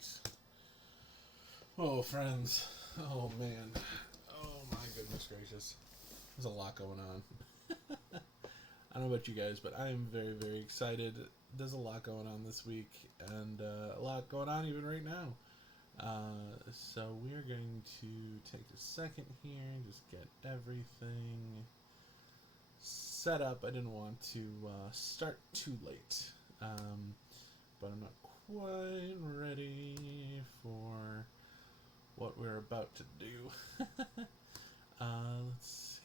right. Oh, friends. Oh, man. Oh, my goodness gracious. There's a lot going on. I don't know about you guys, but I am very, very excited. There's a lot going on this week, and a lot going on even right now. So we are going to take a second here and just get everything set up. I didn't want to start too late, but I'm not quite ready for what we're about to do. Let's see.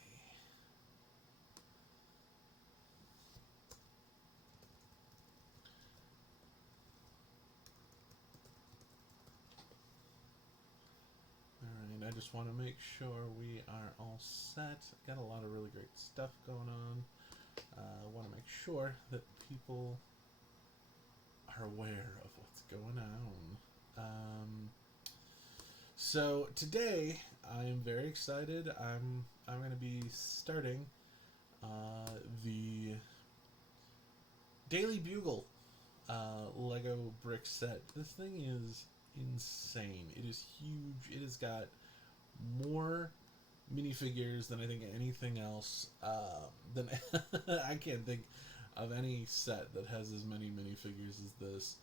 Alright, I just want to make sure we are all set. Got a lot of really great stuff going on. I want to make sure that people are aware of what's going on. So today I am very excited. I'm going to be starting the Daily Bugle Lego brick set. This thing is insane. It is huge. It has got more minifigures than I think anything else. Than I can't think of any set that has as many minifigures as this.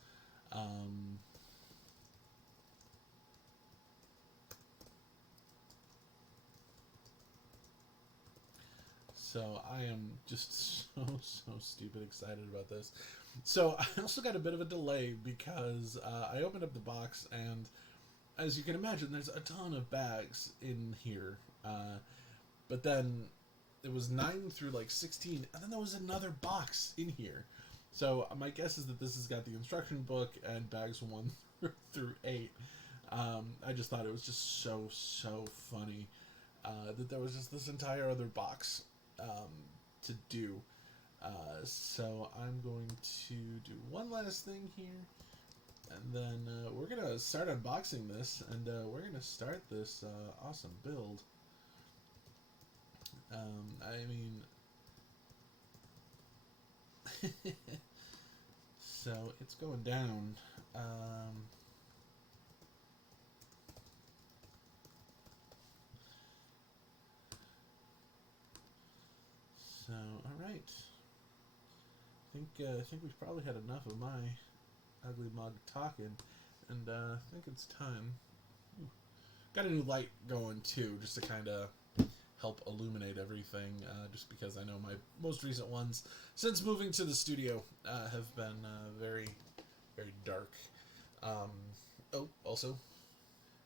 So I am just so stupid excited about this. So I also got a bit of a delay because I opened up the box, and as you can imagine, there's a ton of bags in here. But then it was 9 through like 16, and then there was another box in here. So my guess is that this has got the instruction book and bags 1 through 8. I just thought it was just so funny that there was just this entire other box to do. So I'm going to do one last thing here, and then we're going to start unboxing this, and we're going to start this awesome build. I mean, so it's going down. So, all right. I think we've probably had enough of my ugly mug talking, and I think it's time. Ooh. Got a new light going too, just to kind of help illuminate everything. Just because I know my most recent ones, since moving to the studio, have been very, very dark. Oh, also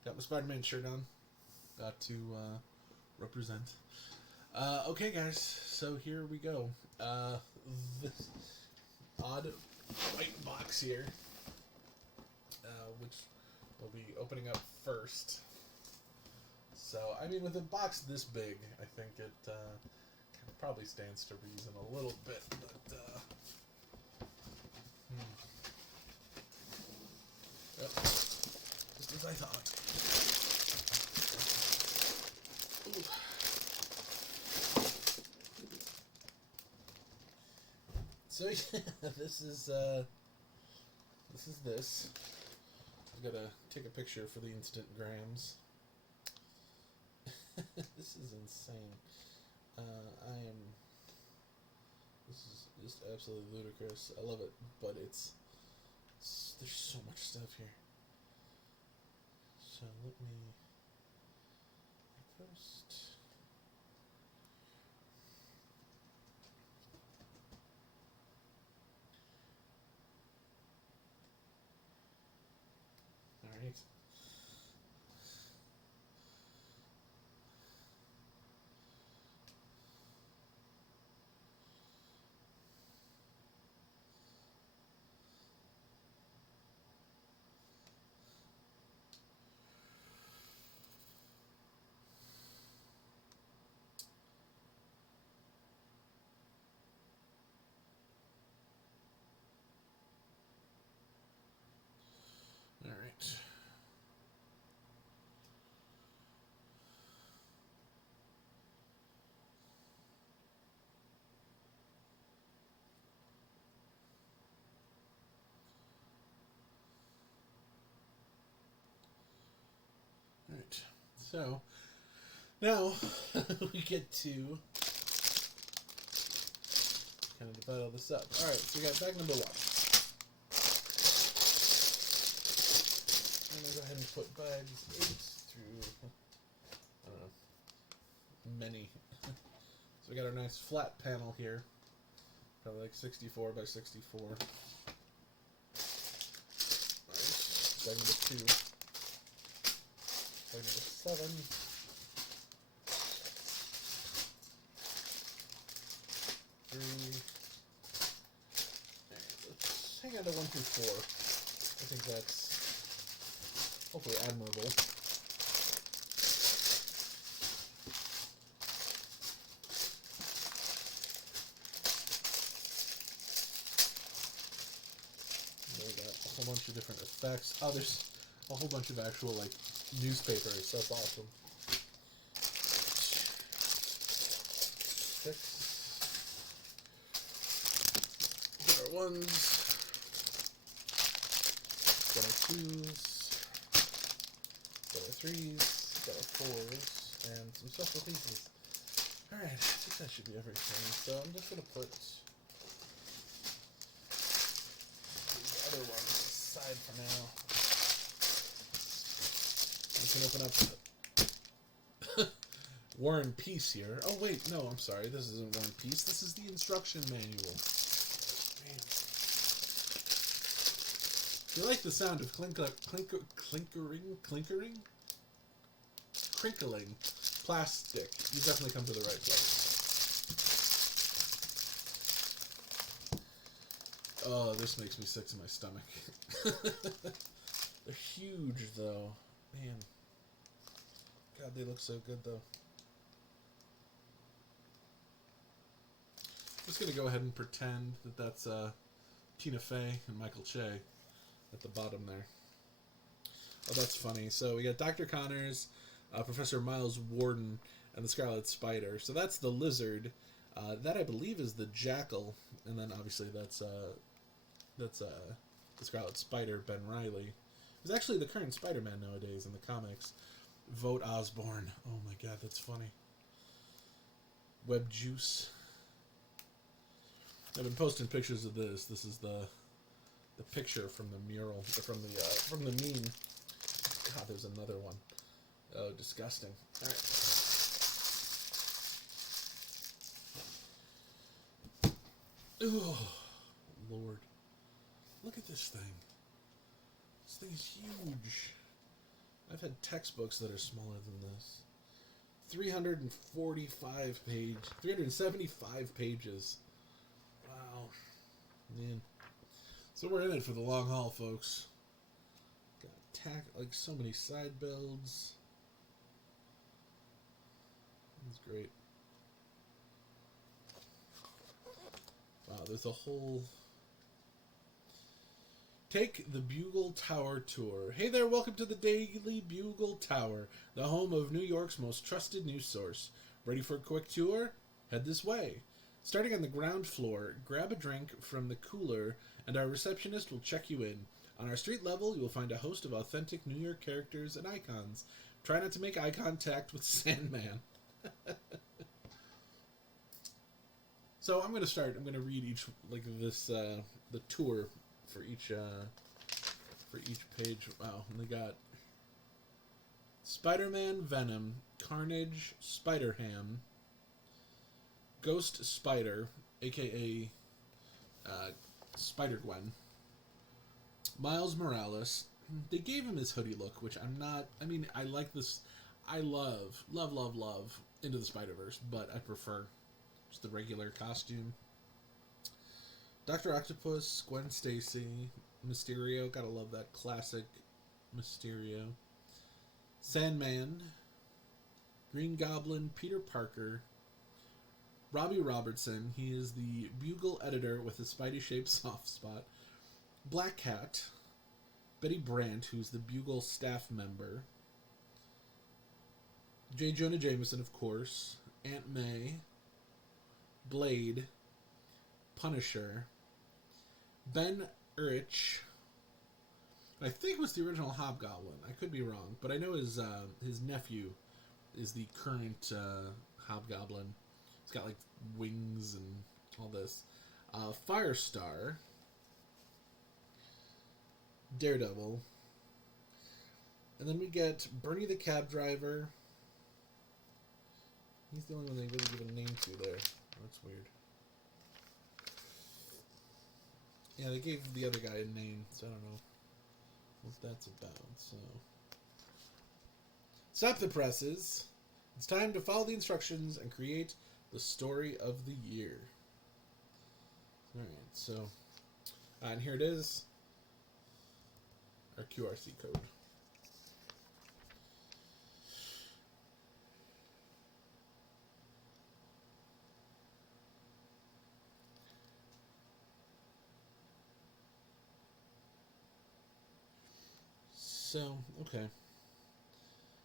got my Spider-Man shirt on. Got to represent. Okay, guys, so here we go. This odd white box here, which we'll be opening up first. So, I mean, with a box this big, I think it probably stands to reason a little bit, but, Yep. Just as I thought. Ooh. So yeah, this is this. I gotta take a picture for the instant grams. This is insane. This is just absolutely ludicrous. I love it, but it's there's so much stuff here. So let me first. All right. All right. So, now we get to kind of divide all this up. Alright, so we got bag number 1. I'm going to go ahead and put bags 8 through, I don't know, many. So we got our nice flat panel here. Probably like 64 by 64. Nice. Bag number 2. Bag number 7. Let's hang on to 1 through 4. I think that's hopefully admirable. We got a whole bunch of different effects. Oh, there's a whole bunch of actual like newspapers. That's awesome. 6. Got our 1s. Got our 2s. Got our 3s. Got our 4s. And some special pieces. Alright, I think that should be everything. So I'm just going to put these other ones aside for now. We can open up War and Peace here. Oh wait, no, I'm sorry. This isn't War and Peace. This is the instruction manual. Man. If you like the sound of crinkling plastic, you definitely come to the right place. Oh, this makes me sick to my stomach. They're huge, though. Man. God, they look so good, though. I'm just going to go ahead and pretend that that's Tina Fey and Michael Che at the bottom there. Oh, that's funny. So we got Dr. Connors, Professor Miles Warden, and the Scarlet Spider. So that's the lizard. That, I believe, is the jackal. And then, obviously, that's the Scarlet Spider, Ben Reilly. Who's actually the current Spider-Man nowadays in the comics. Vote Osborn. Oh my god, that's funny. Web Juice. I've been posting pictures of this. This is the picture from the mural, from the meme. God, there's another one. Oh, disgusting. All right. Oh, Lord. Look at this thing. This thing is huge. I've had textbooks that are smaller than this. 375 pages. Wow. Man. So we're in it for the long haul, folks. Got like so many side builds. That's great. Wow, there's a whole... Take the Bugle Tower Tour. Hey there, welcome to the Daily Bugle Tower, the home of New York's most trusted news source. Ready for a quick tour? Head this way. Starting on the ground floor, grab a drink from the cooler, and our receptionist will check you in. On our street level, you will find a host of authentic New York characters and icons. Try not to make eye contact with Sandman. So I'm going to start. I'm going to read each, like this, the tour for each page. Wow, and they got Spider-Man, Venom, Carnage, Spider-Ham, Ghost Spider, aka Spider-Gwen, Miles Morales. They gave him his hoodie look, which I'm not... I mean, I like this. I love Into the Spider-Verse, but I prefer just the regular costume. Dr. Octopus, Gwen Stacy, Mysterio. Gotta love that classic Mysterio. Sandman, Green Goblin, Peter Parker, Robbie Robertson. He is the Bugle editor with a Spidey-shaped soft spot. Black Cat, Betty Brant, who's the Bugle staff member. J. Jonah Jameson, of course. Aunt May, Blade, Punisher, Ben Urich, I think it was the original Hobgoblin. I could be wrong, but I know his nephew is the current Hobgoblin. He's got like wings and all this. Firestar, Daredevil, and then we get Bernie the Cab Driver. He's the only one they really give a name to there. That's weird. Yeah, they gave the other guy a name, so I don't know what that's about. So, stop the presses. It's time to follow the instructions and create the story of the year. Alright, so, and here it is. Our QRC code. So, okay.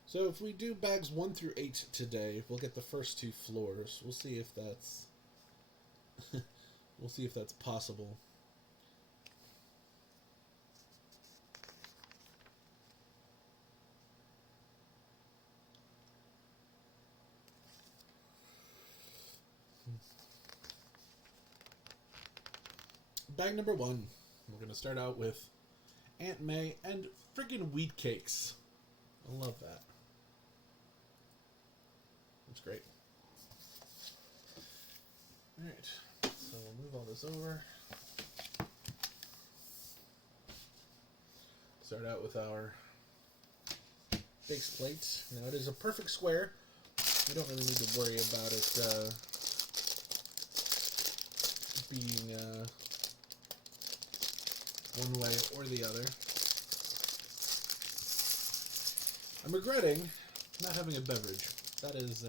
So if we do bags 1 through 8 today, we'll get the first 2 floors. We'll see if that's we'll see if that's possible. Bag number 1. We're going to start out with Aunt May and friggin' wheat cakes. I love that. That's great. Alright, so we'll move all this over. Start out with our base plate. Now it is a perfect square. We don't really need to worry about it being one way or the other. I'm regretting not having a beverage. That is,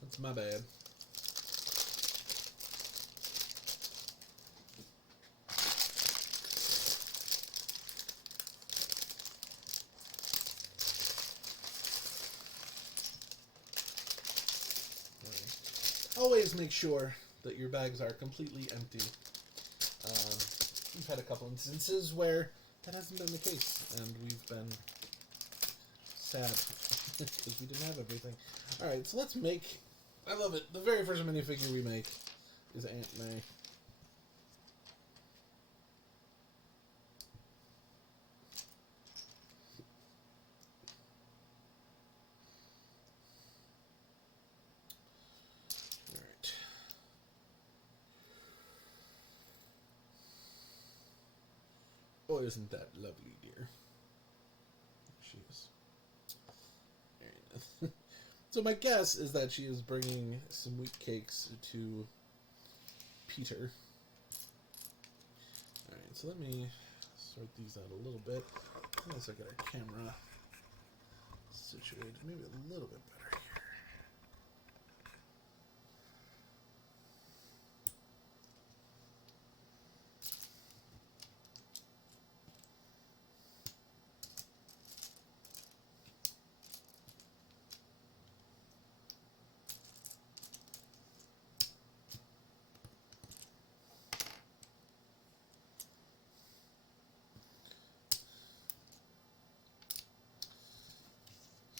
that's my bad. Always make sure that your bags are completely empty. We've had a couple instances where that hasn't been the case, and we've been sad because we didn't have everything. Alright, so let's make... I love it. The very first minifigure we make is Aunt May. Alright. Oh, isn't that lovely, dear? She is. So my guess is that she is bringing some wheat cakes to Peter. Alright, so let me sort these out a little bit. Let's look at our camera situated maybe a little bit better here.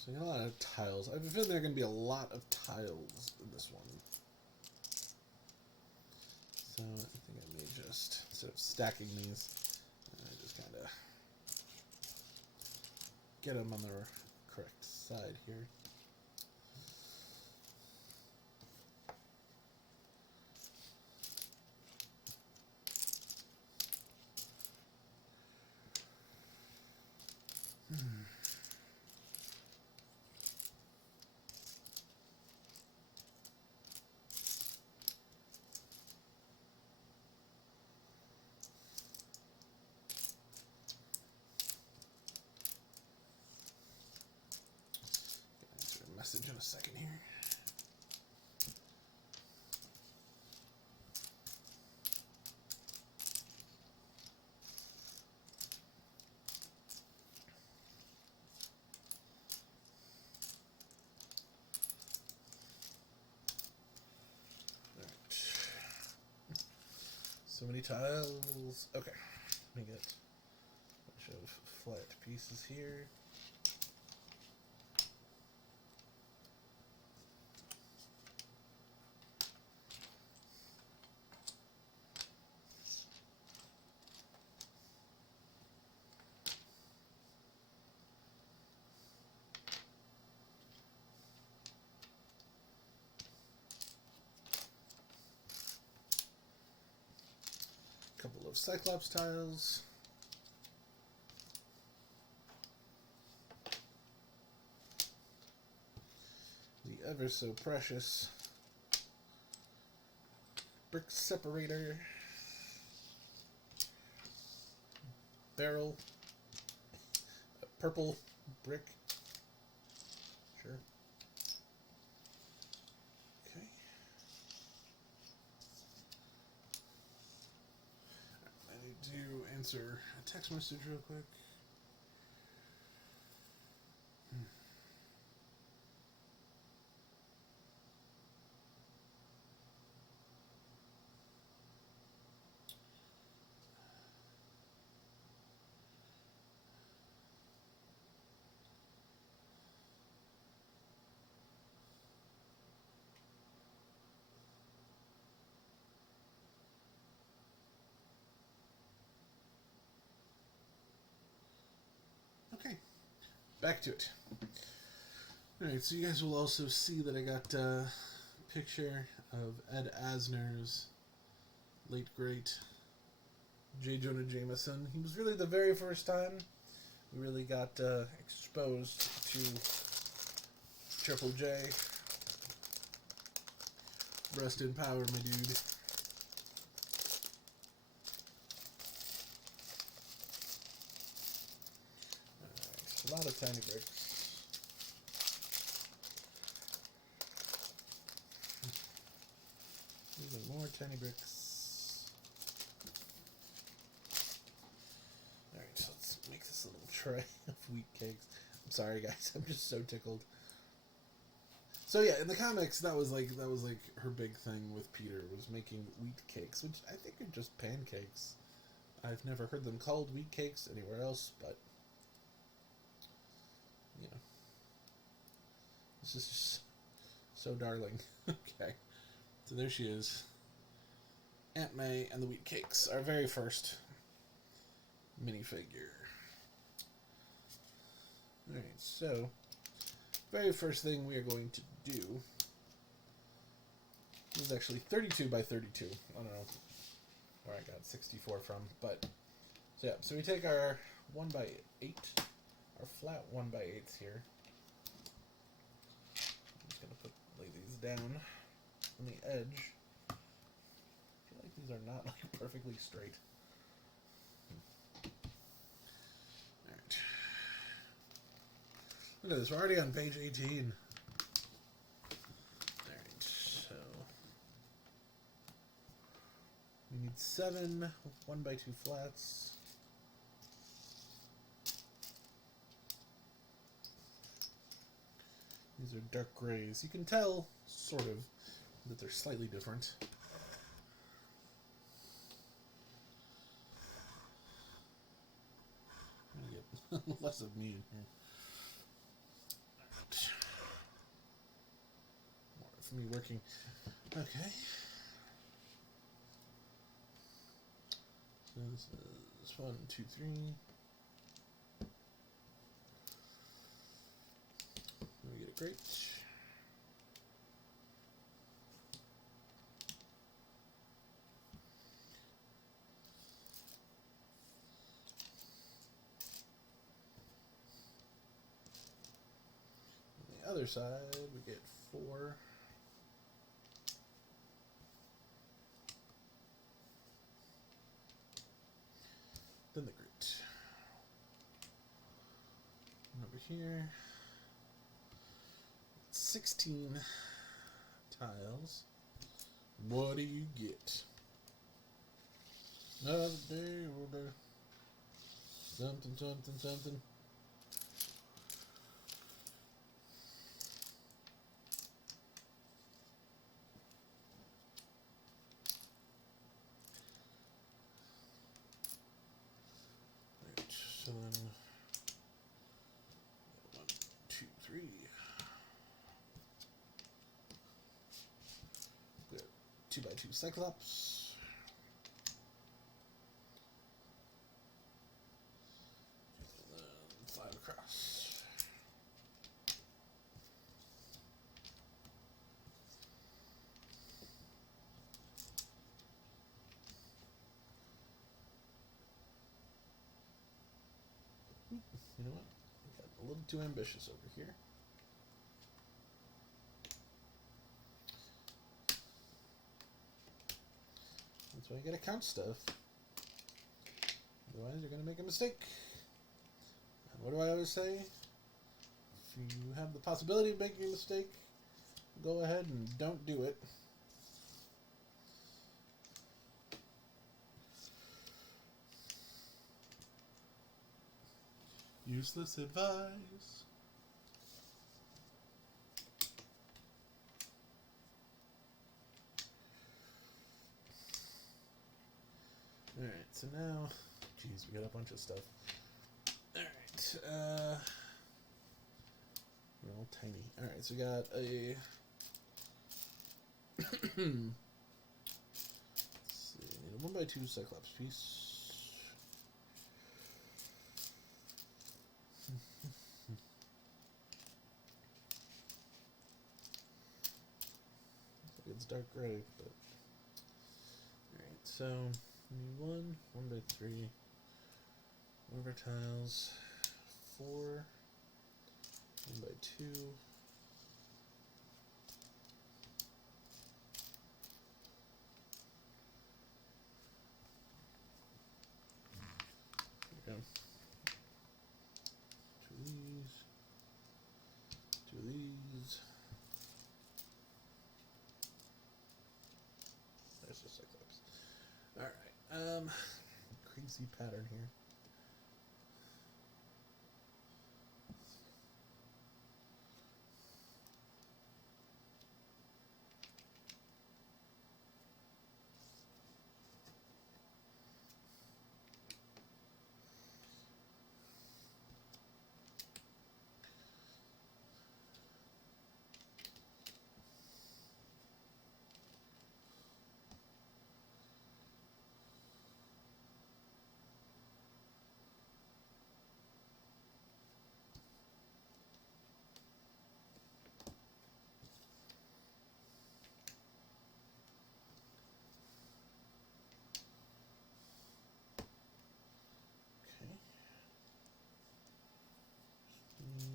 So we got a lot of tiles. I have a feeling there are going to be a lot of tiles in this one. So I think I may just, instead of stacking these, I just kind of get them on the correct side here. Message in a second here. Right. So many tiles. Okay. Let me get a bunch of flat pieces here. Couple of Cyclops tiles. The ever so precious brick separator. Barrel. A purple brick. Sure. Okay. I need to answer a text message real quick. Okay, back to it. Alright, so you guys will also see that I got a picture of Ed Asner's late great J. Jonah Jameson. He was really the very first time we really got exposed to Triple J. Rest in power, my dude. Alright, a lot of tiny bricks. Even more tiny bricks. Alright, so let's make this little tray of wheat cakes. I'm sorry guys, I'm just so tickled. So yeah, in the comics that was like her big thing with Peter, was making wheat cakes, which I think are just pancakes. I've never heard them called wheat cakes anywhere else, but you know. This is just so darling. Okay. So there she is. Aunt May and the Wheat Cakes, our very first minifigure. Alright, so very first thing we are going to do, this is actually 32 by 32. I don't know where I got 64 from, but so yeah, so we take our 1 by 8, our flat 1 by 8s here. I'm just gonna lay these down on the edge. I feel like these are not like perfectly straight. Alright. Look at this, we're already on page 18. Alright, so we need 7 1 by 2 flats. These are dark grays. You can tell, sort of, that they're slightly different. I'm gonna get less of me in here. More of me working. Okay. So this is 1, 2, 3. Then we get a grate. Other side, we get 4. Then the grate. And over here, 16 tiles. What do you get? Another day older. Something, something, something. 3. We have 2x2 Cyclops. And then 5 across. You know what? I got a little too ambitious over here. That's why you gotta count stuff. Otherwise, you're gonna make a mistake. And what do I always say? If you have the possibility of making a mistake, go ahead and don't do it. Useless advice. Alright, so now, geez, we got a bunch of stuff. Alright, we're all tiny. Alright, so we got a, let's see, I need a 1x2 Cyclops piece. It's dark gray, but alright, so we need 1x3, 1 of our tiles, 4, 1x2, there we go. 2 of these, 2 of these. There's the Cyclops. Alright, crazy pattern here.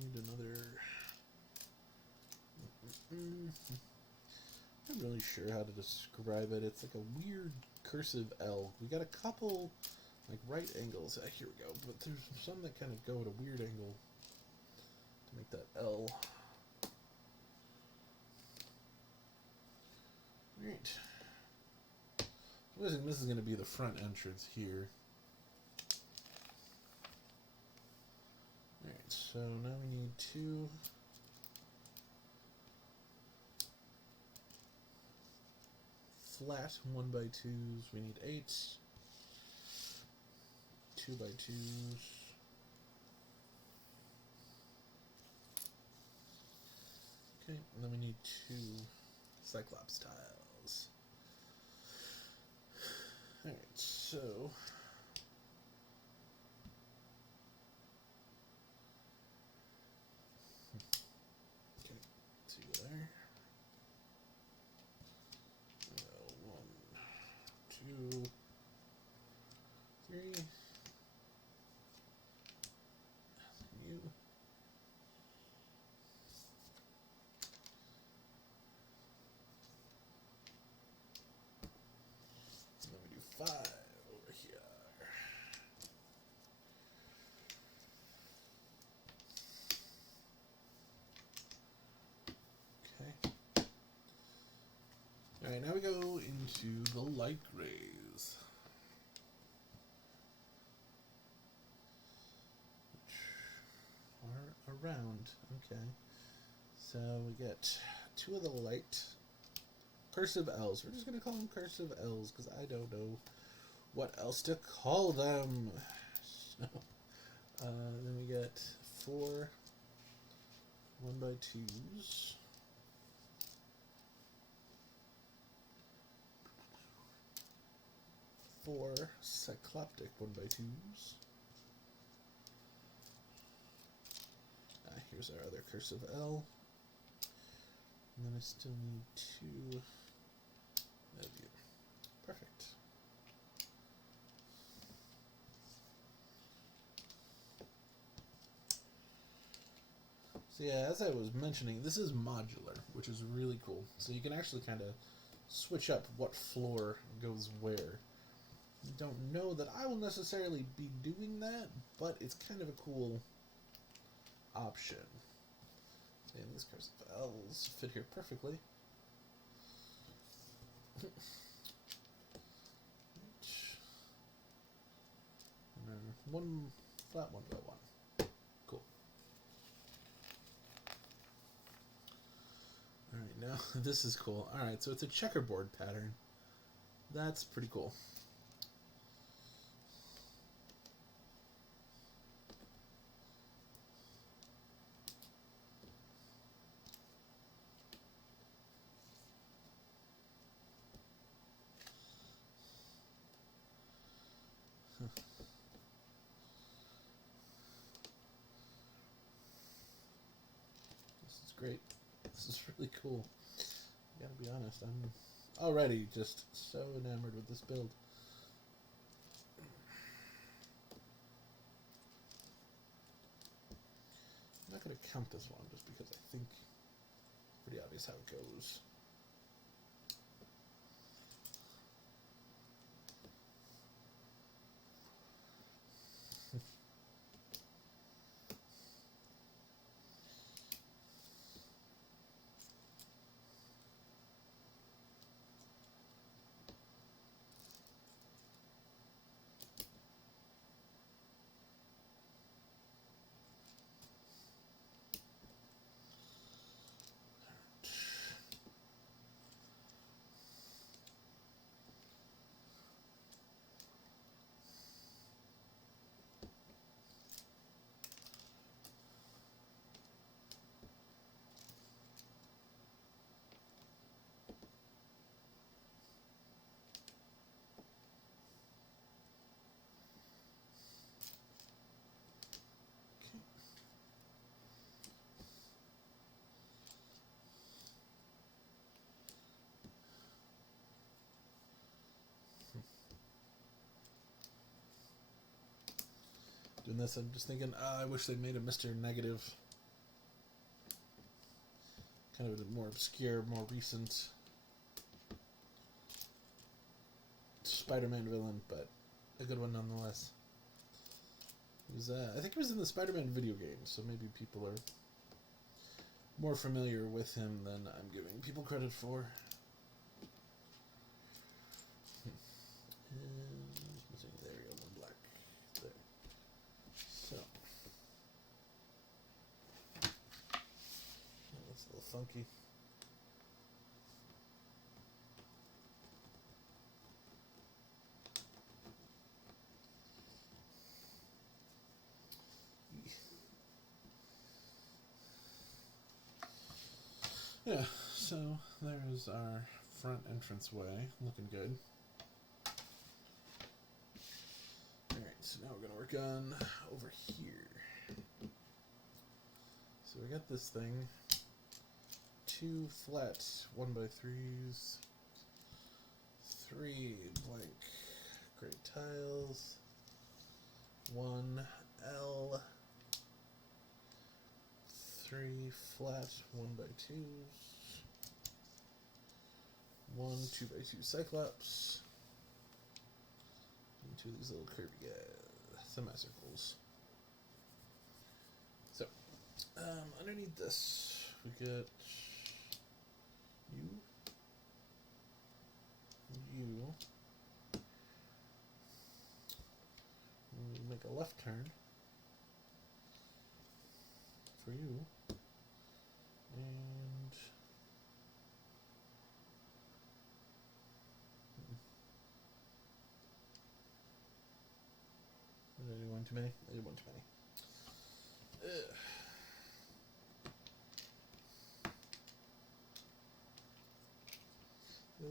Need another. I'm not really sure how to describe it. It's like a weird cursive L. We got a couple like right angles. Here we go. But there's some that kind of go at a weird angle to make that L. Alright. This is going to be the front entrance here. Alright, so now we need 2 flat 1x2s. We need 8 2x2s. Okay, and then we need 2 Cyclops tiles. Alright, so okay, see you there. 1, 2, 3. You. And then we do 5 over here. Okay. Alright, now we go into the light grays. Which are around. Okay. So we get 2 of the light cursive L's. We're just going to call them cursive L's because I don't know what else to call them. So, then we get 4 1x2s. Four cycloptic 1x2s. Here's our other cursive L. And then I still need two of you. Perfect. So yeah, as I was mentioning, this is modular, which is really cool. So you can actually kind of switch up what floor goes where. I don't know that I will necessarily be doing that, but it's kind of a cool option. And these cursive L's fit here perfectly. One flat 1x1. Cool. Alright, now this is cool. Alright, so it's a checkerboard pattern. That's pretty cool. This is great. This is really cool. I gotta be honest, I'm already just so enamored with this build. I'm not gonna count this one just because I think it's pretty obvious how it goes. Doing this, I'm just thinking, I wish they made a Mr. Negative. Kind of a more obscure, more recent Spider-Man villain, but a good one nonetheless. He was, I think he was in the Spider-Man video game, so maybe people are more familiar with him than I'm giving people credit for. There we go, one black. There. So. That's a little funky. Yeah, so there's our front entranceway, looking good. Alright, so now we're going to work on over here. So we got this thing, 2 flat 1x3s, 3 blank gray tiles, 1 L, 3 flat 1x2s, 1 2x2 Cyclops, and 2 of these little curvy semicircles. So, underneath this, we got you, we make a left turn for you, and did I do one too many? I did one too many.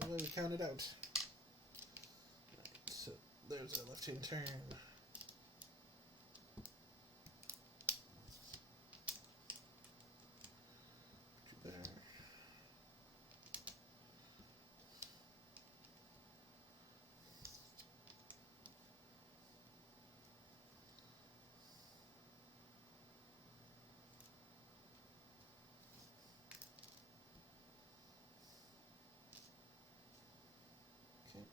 The way we counted out. Right, so there's our left-hand turn. Put you there. Okay.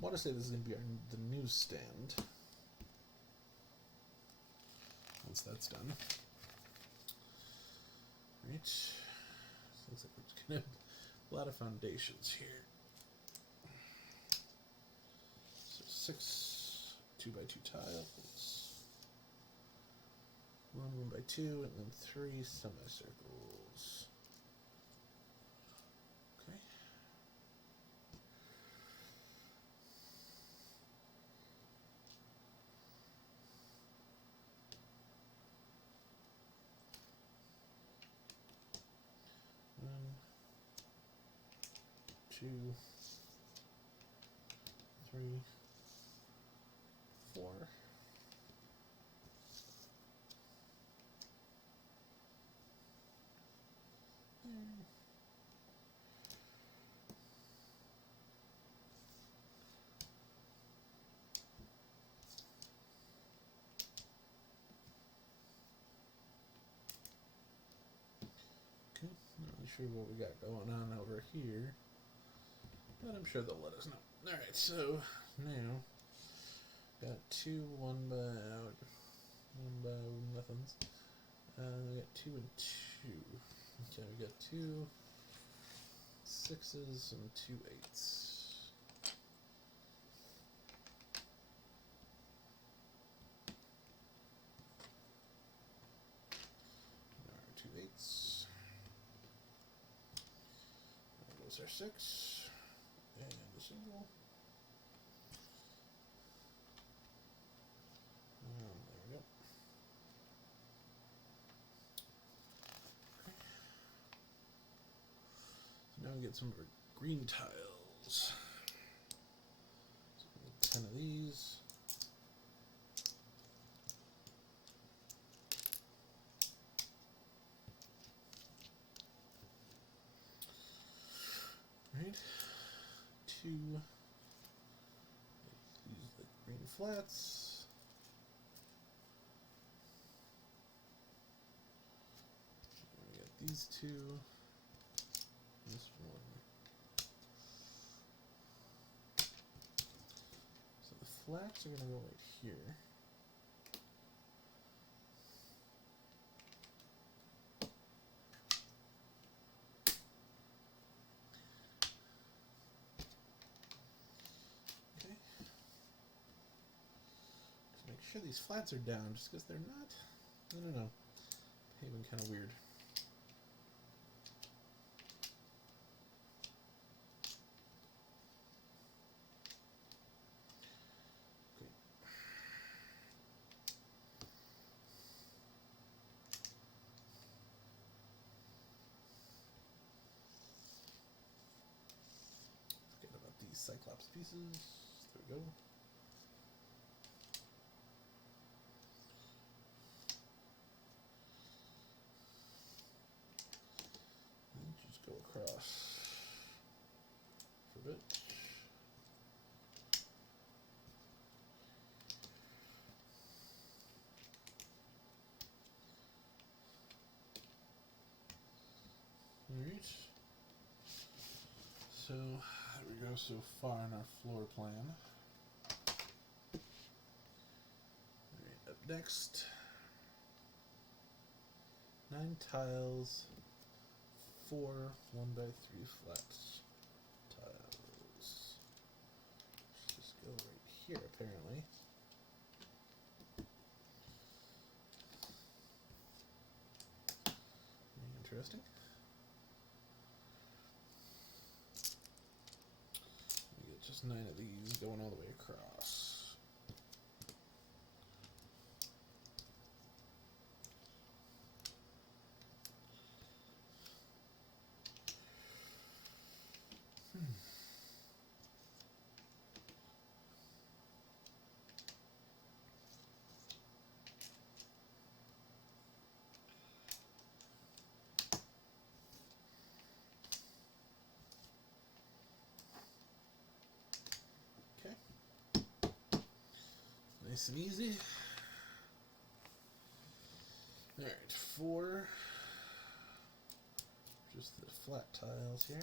I want to say this is going to be the newsstand. Once that's done. Right. Looks like we're going to have a lot of foundations here. So 6 2x2 tiles. 1 1x2, and then 3 semicircles. Okay. One, 2, 3, 4. Okay, not really sure what we got going on over here, but I'm sure they'll let us know. Alright, so now got 2 1 by nothings. We got 2 and 2. Okay, we got 2 6s and 2 8s. There are 2 8s. There goes our 6. And a single. There we go. So now we get some of our green tiles. So we get 10 of these. Right. 2. Use the green flats. We got these 2. This one. So the flats are going to go right here. Okay. Just make sure these flats are down, just because they're not, I don't know, behaving kind of weird. Forget about these Cyclops pieces. There we go. And just go across for a bit. Alright. So, there we go so far in our floor plan. Alright, up next. 9 tiles, 4 1x3 flats tiles. Let's just go right here apparently. Interesting. We get just 9 of these going all the way across. Nice and easy. Alright, 4. Just the flat tiles here.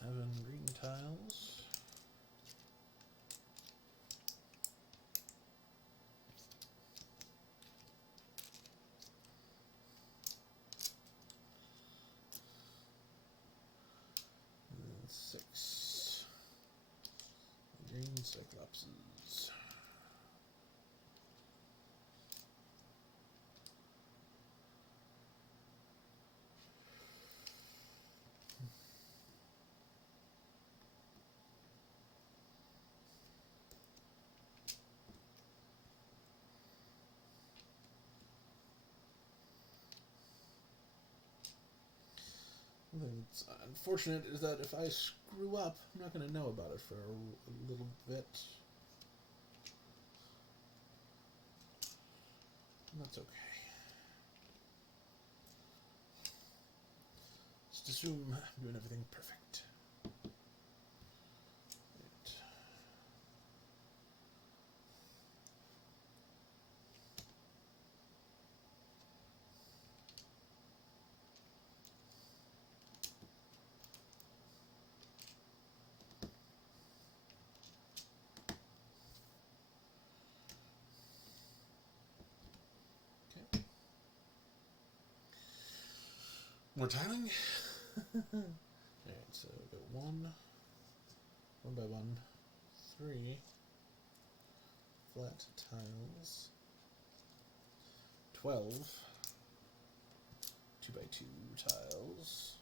7 green tiles. And 6 green cyclopses. What's unfortunate is that if I screw up, I'm not going to know about it for a little bit. And that's okay. Just assume I'm doing everything perfect. Right. Okay. More tiling. Alright, so we got 1 by 1, 3 flat tiles, 12 2 by 2 tiles,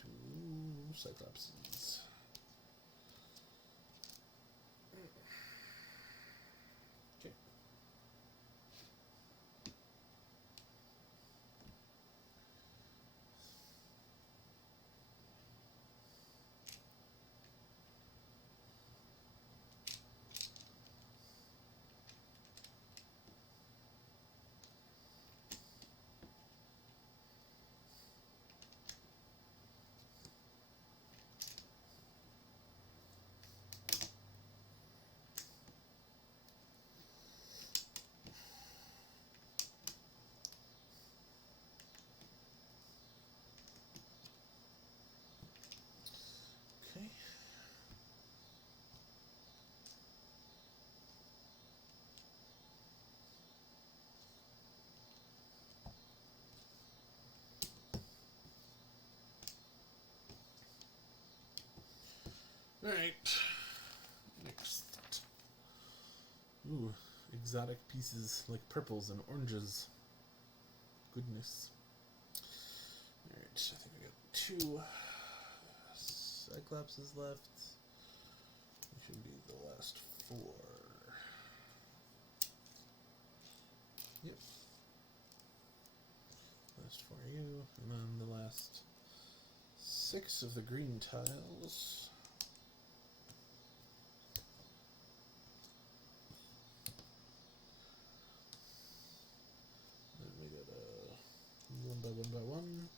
2 cyclopses. Okay. Okay. Alright. Next. Ooh, exotic pieces like purples and oranges. Goodness. Alright, I think we got 2 cyclopses left. It should be the last 4. Yep. Last 4 you, and then the last 6 of the green tiles. Then we got a 1 by 1 by 1.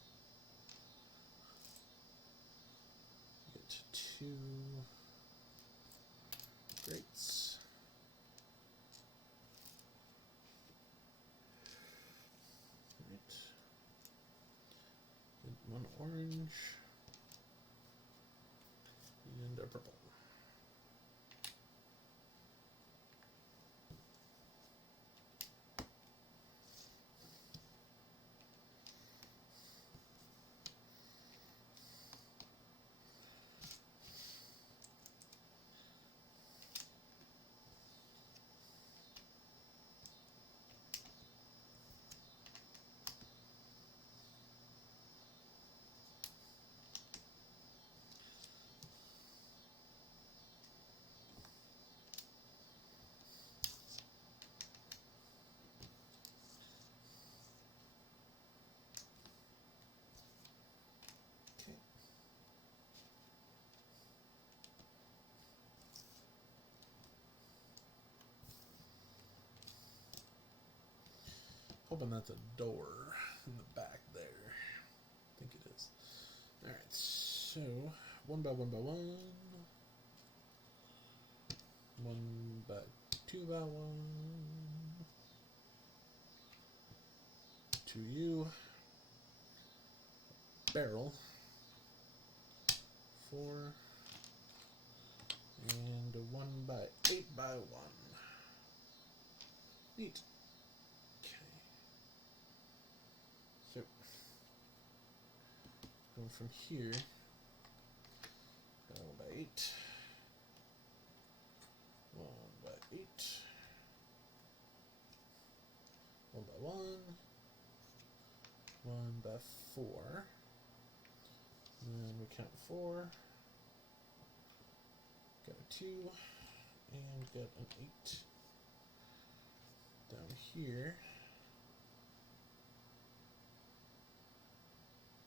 Get 2 grates. Right. Get 1 orange. And a purple. hoping that's a door in the back there. I think it is. Alright, so 1 by 1 by 1. 1 by 2 by 1. 2U. Barrel. 4. And a 1 by 8 by 1. Neat. Okay. So, going from here, 1 by 8. 1 by 8. 1 by 1. 1 by 4. And then we count 4. Got a 2. And got an 8. Down here.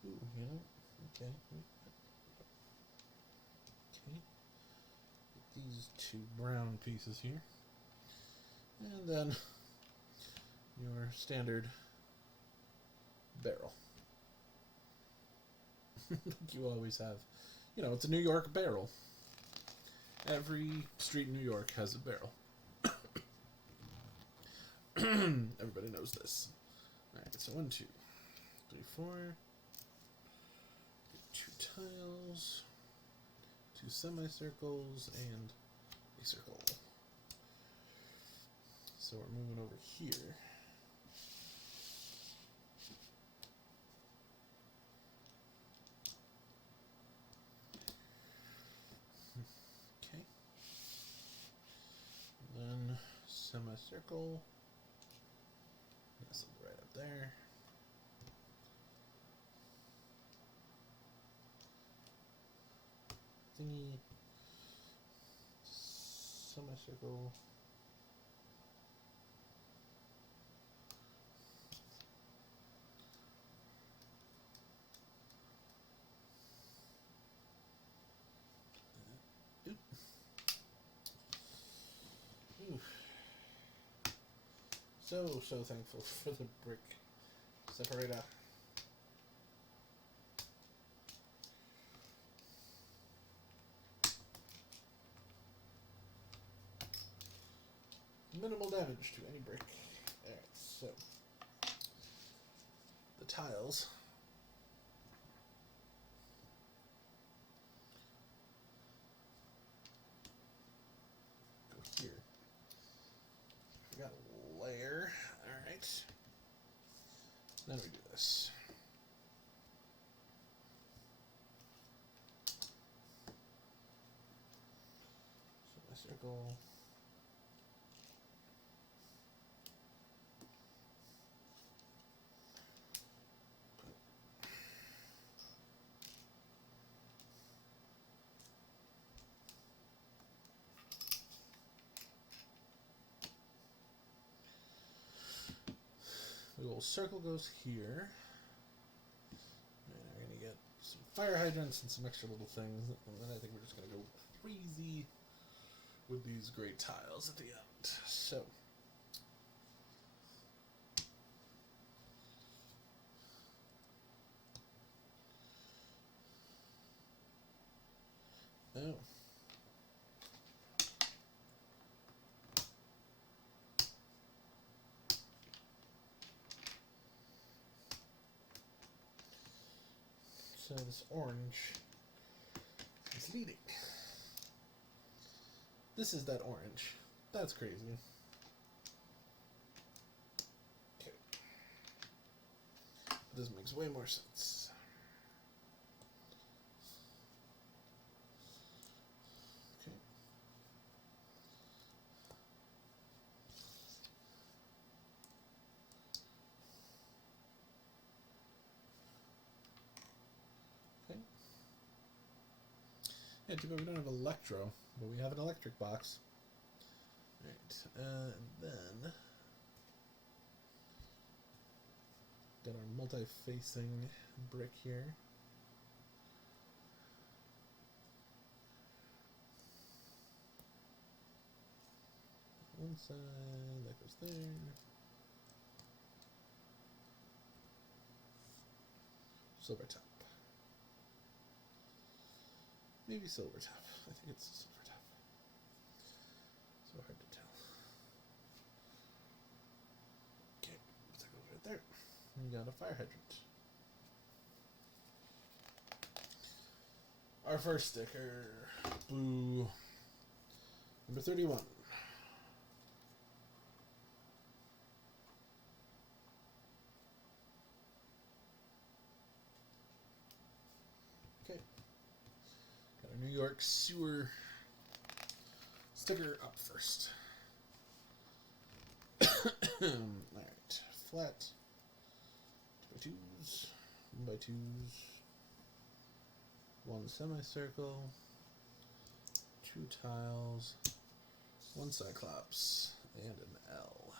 Ooh, you know, okay. Okay. Get these 2 brown pieces here. And then your standard barrel. Like you always have. You know, it's a New York barrel. Every street in New York has a barrel. Everybody knows this. Alright, so 1, 2, 3, 4. Get 2 tiles, 2 semicircles, and a circle. So we're moving over here. Okay. And then semicircle. This will be right up there. Thingy. Semicircle. So thankful for the brick separator. Minimal damage to any brick. Alright, so the tiles go here. We got a layer. Alright. Then we do this. So my circle. The little circle goes here. And we're going to get some fire hydrants and some extra little things. And then I think we're just going to go crazy with these great tiles at the end. So. Oh. So this orange is leading. This is that orange. That's crazy. Okay. This makes way more sense. Okay. Okay. Yeah, too bad we don't have electro, but we have an electric box. Right, and then got our multi-facing brick here. One side, that goes there. Silver top. Maybe silver top. I think it's silver top. So hard to tell. Okay, that goes right there. We got a fire hydrant. Our first sticker, boo, number 31. Okay, got our New York sewer sticker up first. Alright, flat, 2x2s, 1x2s, one semicircle, 2 tiles, 1 cyclops, and an L.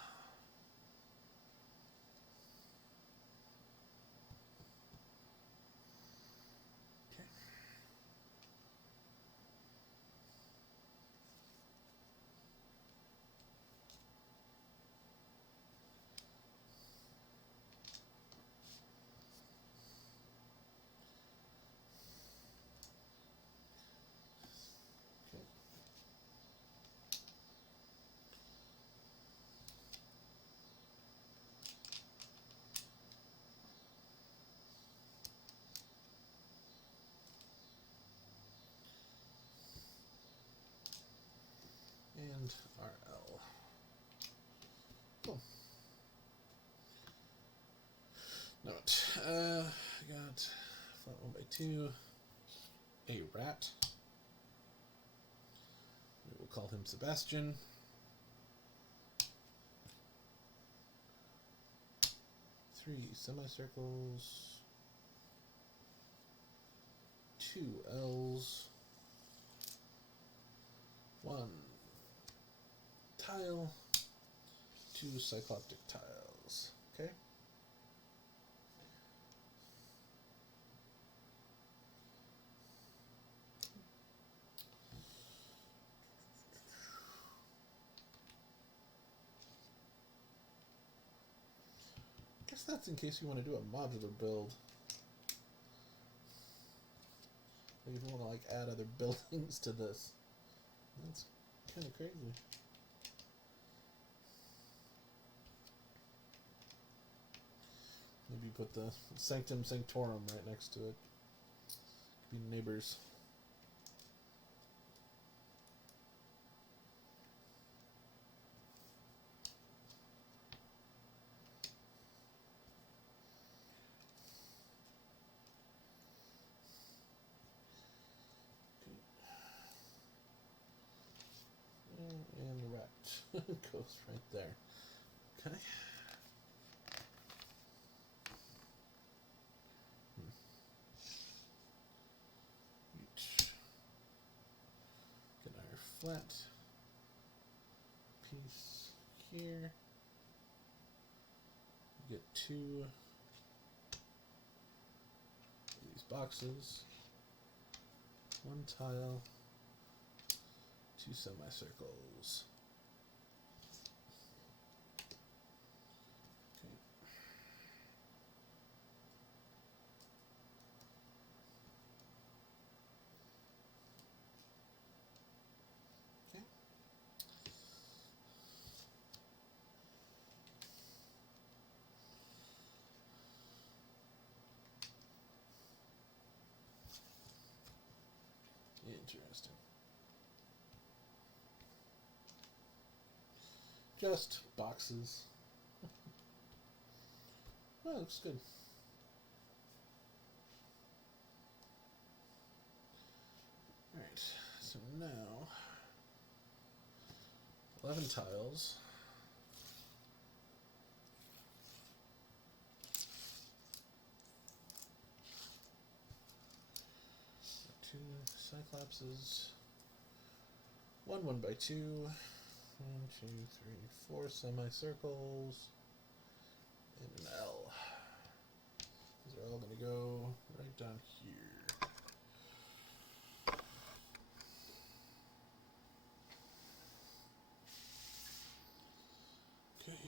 Okay. And RL. Cool. Note. I got flat 1x2, a rat. We will call him Sebastian. 3 semicircles, 2 L's, 1 tile, 2 cycloptic tiles. Okay. I guess that's in case you want to do a modular build. Like if you want to like add other buildings to this. That's kind of crazy. Maybe put the Sanctum Sanctorum right next to it. Could be neighbors. And the rat goes right there. Okay. Get our flat piece here. Get 2 of these boxes, 1 tile, 2 semicircles. Okay. Okay. Interesting. Just boxes. Well, looks good. Alright, so now 11 tiles. 2 cyclopses. 1 1x2. 1, 2, 3, 4 semicircles. And an L. These are all going to go right down here. Okay.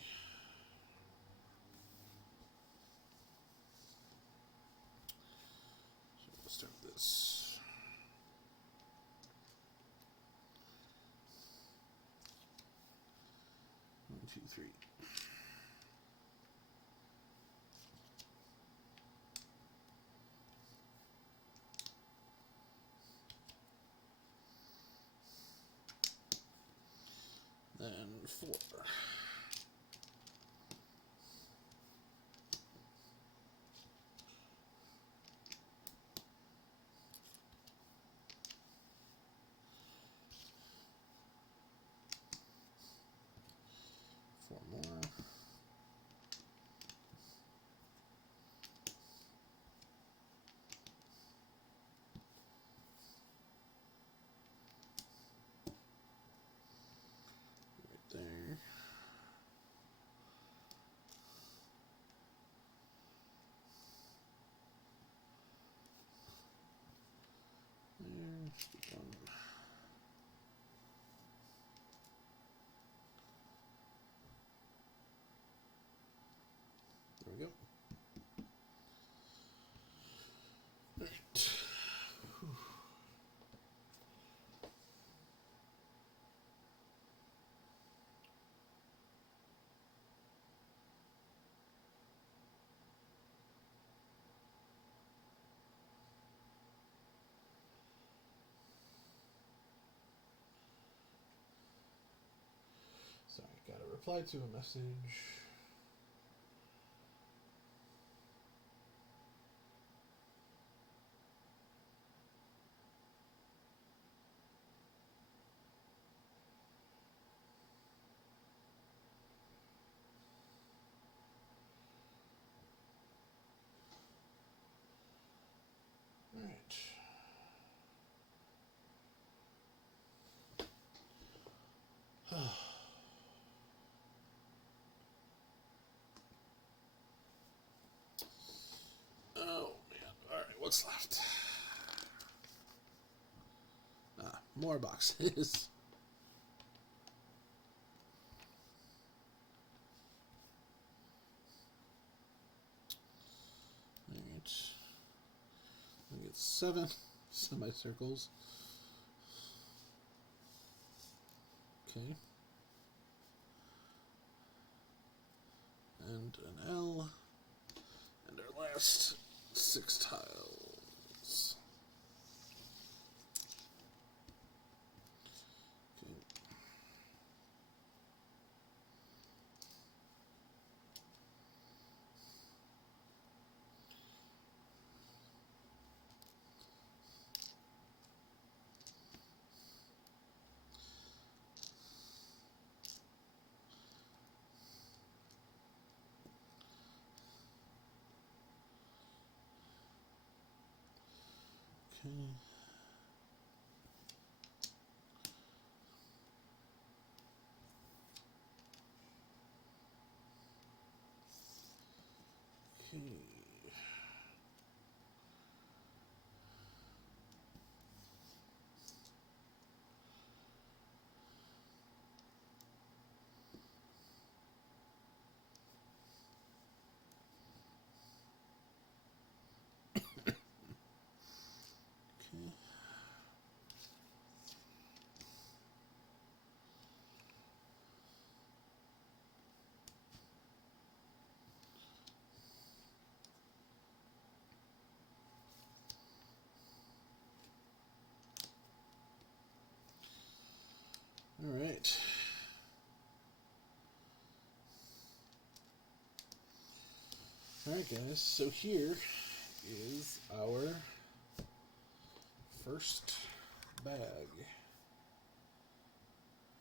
2, 3. Then 4. 4 more. Right there. There. There we go. All right. Sorry, gotta reply to a message. All right. Oh man! All right, what's left? More boxes. All right. I get 7 semicircles. Okay. And an L. And our last 6 tiles. Okay. Okay. All right. All right, guys. So here is our first bag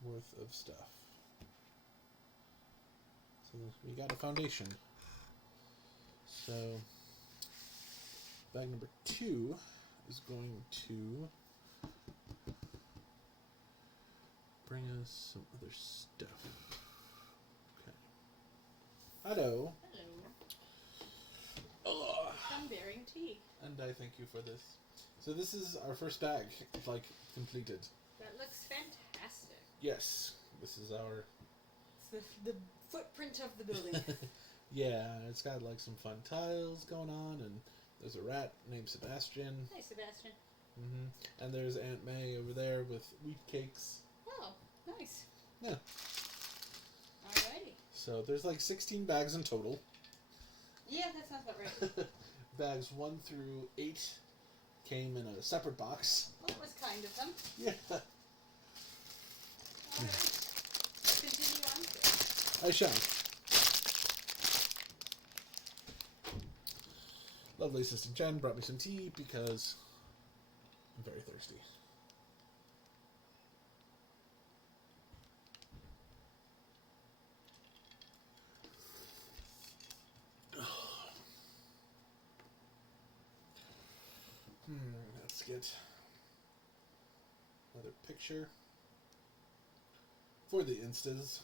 worth of stuff. So we got a foundation. So bag number 2 is going to bring us some other stuff. Okay. Hello. Hello. I'm bearing tea. And I thank you for this. So this is our first bag, like, completed. That looks fantastic. Yes, this is our... It's the footprint of the building. Yeah, it's got like some fun tiles going on, and there's a rat named Sebastian. Hey, Sebastian. And there's Aunt May over there with wheat cakes. Oh, nice. Yeah. Alrighty. So there's like 16 bags in total. Yeah, that sounds about right. Bags 1 through 8 came in a separate box. Well, it was kind of them. Yeah. Alright. Continue on. I shall. Lovely Assistant Jen brought me some tea because I'm very thirsty. Let's get another picture for the Instas.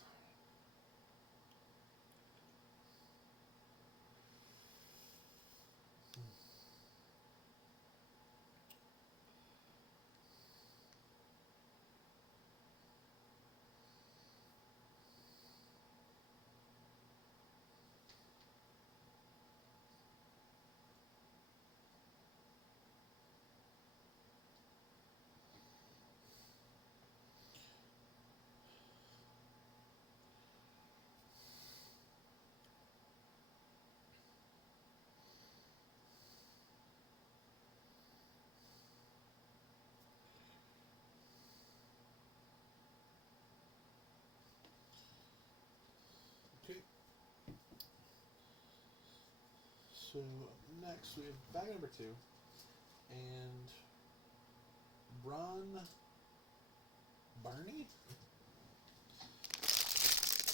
Okay. So next we have bag number 2 and Ron Barney.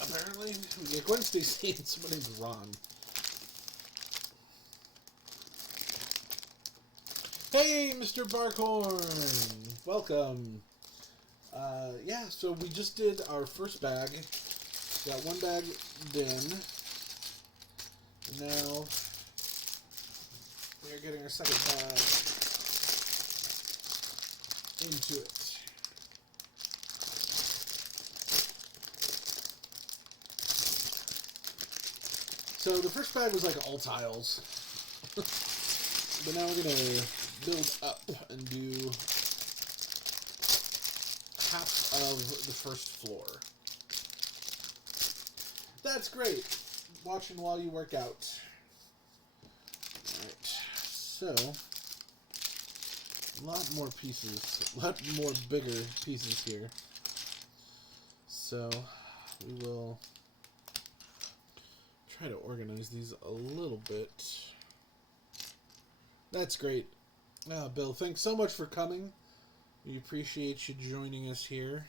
Apparently, Gwen Stacy and someone named Ron. Hey, Mr. Barkhorn! Welcome. Yeah, so we just did our first bag. Got one bag in. And now we are getting our second bag into it. So the first bag was like all tiles. But now we're going to build up and do half of the first floor. That's great. Watching while you work out. Alright, so a lot more pieces, a lot more bigger pieces here. So we will try to organize these a little bit. That's great. Bill, thanks so much for coming. We appreciate you joining us here.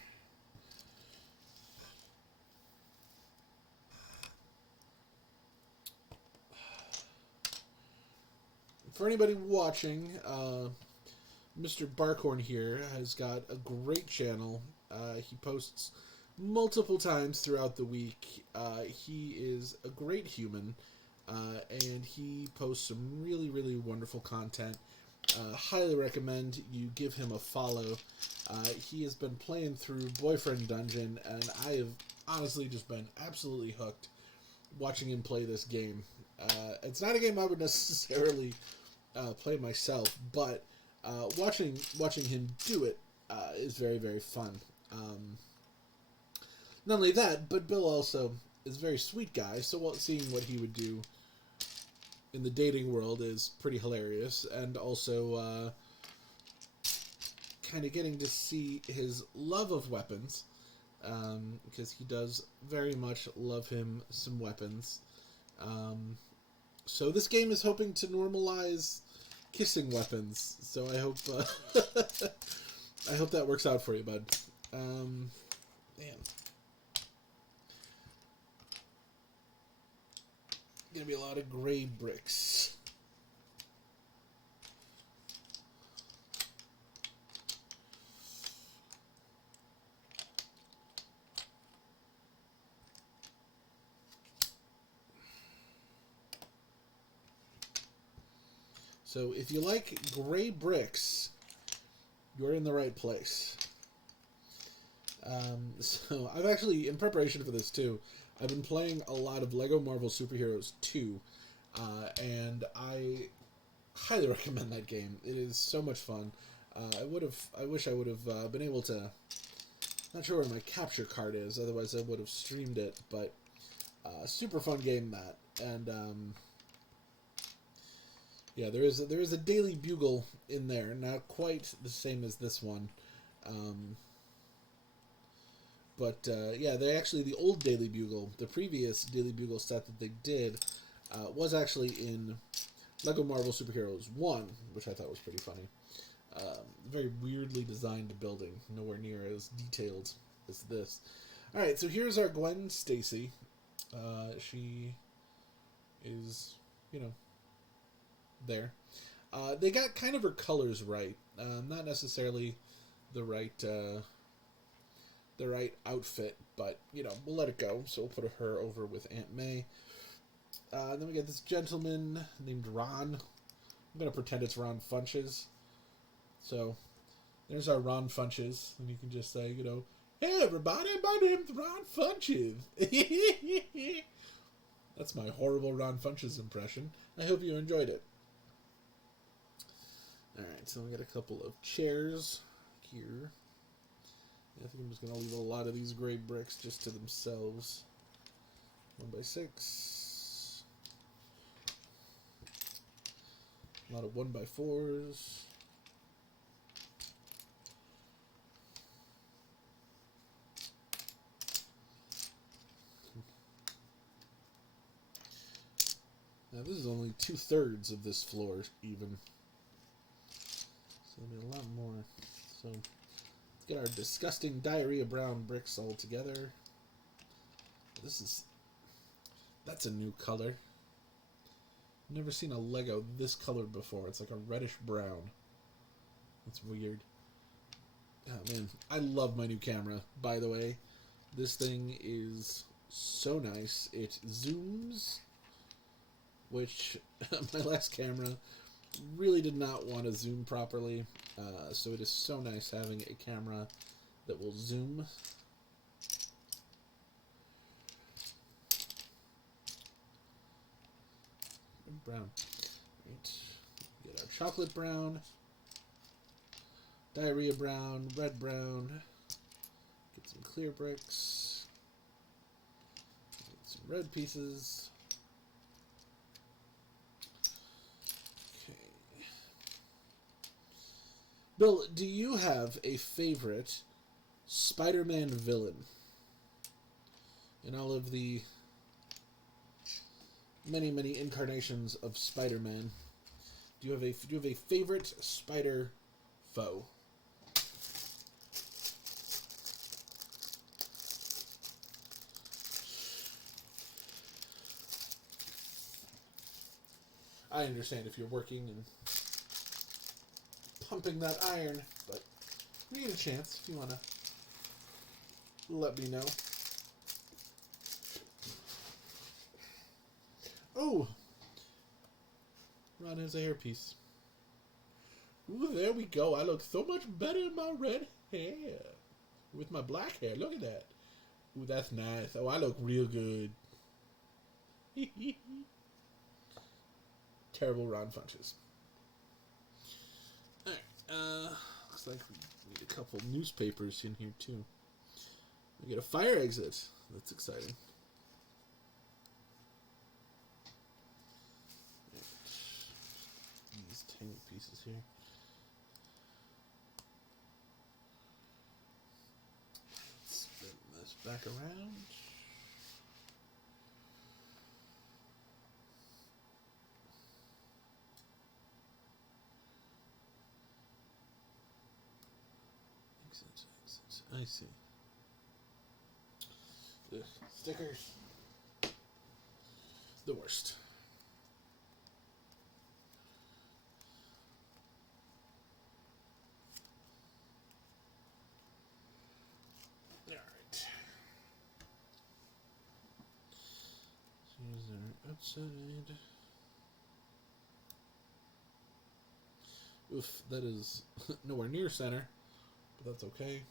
For anybody watching, Mr. Barkhorn here has got a great channel. He posts multiple times throughout the week. He is a great human, and he posts some really, really wonderful content. Highly recommend you give him a follow. He has been playing through Boyfriend Dungeon, and I have honestly just been absolutely hooked watching him play this game. It's not a game I would necessarily play myself, but watching him do it is very, very fun. Not only that, but Bill also is a very sweet guy, so seeing what he would do in the dating world is pretty hilarious, and also kind of getting to see his love of weapons, because he does very much love him some weapons. So this game is hoping to normalize kissing weapons, so I hope I hope that works out for you, bud. Man. Gonna be a lot of gray bricks. So if you like gray bricks, you're in the right place. So I've actually, in preparation for this too, I've been playing a lot of Lego Marvel Superheroes 2, and I highly recommend that game. It is so much fun. I wish I would have been able to. Not sure where my capture card is. Otherwise, I would have streamed it. But Super fun game, that. And yeah, there is a Daily Bugle in there, not quite the same as this one. But yeah, they actually, the old Daily Bugle, the previous Daily Bugle set that they did, was actually in Lego Marvel Superheroes 1, which I thought was pretty funny. Very weirdly designed building, nowhere near as detailed as this. Alright, so here's our Gwen Stacy. She is, you know, there. They got kind of her colors right. Not necessarily the right outfit, but, you know, we'll let it go. So we'll put her over with Aunt May. Then we got this gentleman named Ron. I'm going to pretend it's Ron Funches. So there's our Ron Funches. And you can just say, you know, hey everybody, my name's Ron Funches. That's my horrible Ron Funches impression. I hope you enjoyed it. Alright, so we got a couple of chairs here. I think I'm just going to leave a lot of these gray bricks just to themselves. 1x6. A lot of 1x4s. Now this is only 2/3 of this floor, even. So there'll be a lot more. So let's get our disgusting diarrhea brown bricks all together. That's a new color. Never seen a Lego this colored before. It's like a reddish brown. It's weird. Oh man, I love my new camera, by the way. This thing is so nice. It zooms, which my last camera really did not want to zoom properly. So it is so nice having a camera that will zoom. Brown. Right. Get our chocolate brown, diarrhea brown, red brown. Get some clear bricks. Get some red pieces. Okay. Bill, do you have a favorite Spider-Man villain in all of the many, many incarnations of Spider-Man? Do you have a favorite spider foe? I understand if you're working and pumping that iron, but you get a chance if you want to let me know. Oh! Ron has a hairpiece. Ooh, there we go. I look so much better in my red hair. With my black hair. Look at that. Ooh, that's nice. Oh, I look real good. Terrible Ron Funches. Alright, looks like we need a couple newspapers in here, too. We get a fire exit. That's exciting. These tiny pieces here. Spin this back around. Exit. I see. Ugh, stickers. The worst. Alright. Here's our outside. Oof, that is nowhere near center, but that's okay.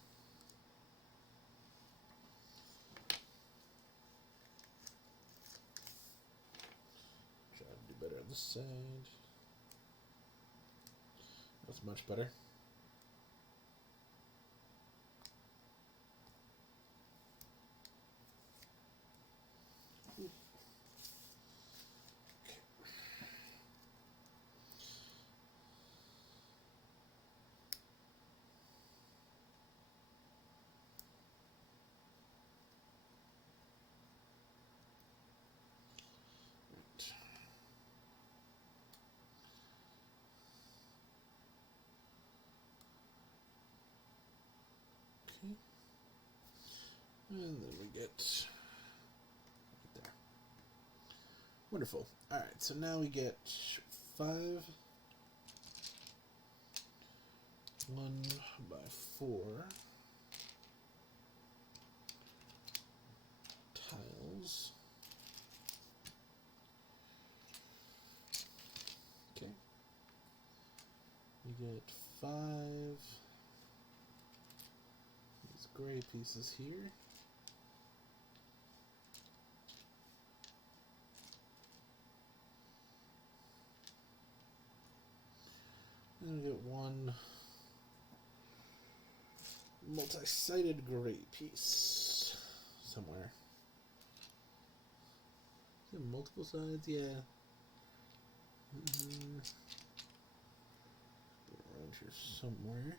Try to do better on this side. That's much better. Ooh, And then we get right there. Wonderful. All right, so now we get 5 1x4 tiles. Okay. We get 5 these gray pieces here. And we get 1 multi-sided gray piece somewhere. Is it multiple sides? Yeah. Around here somewhere.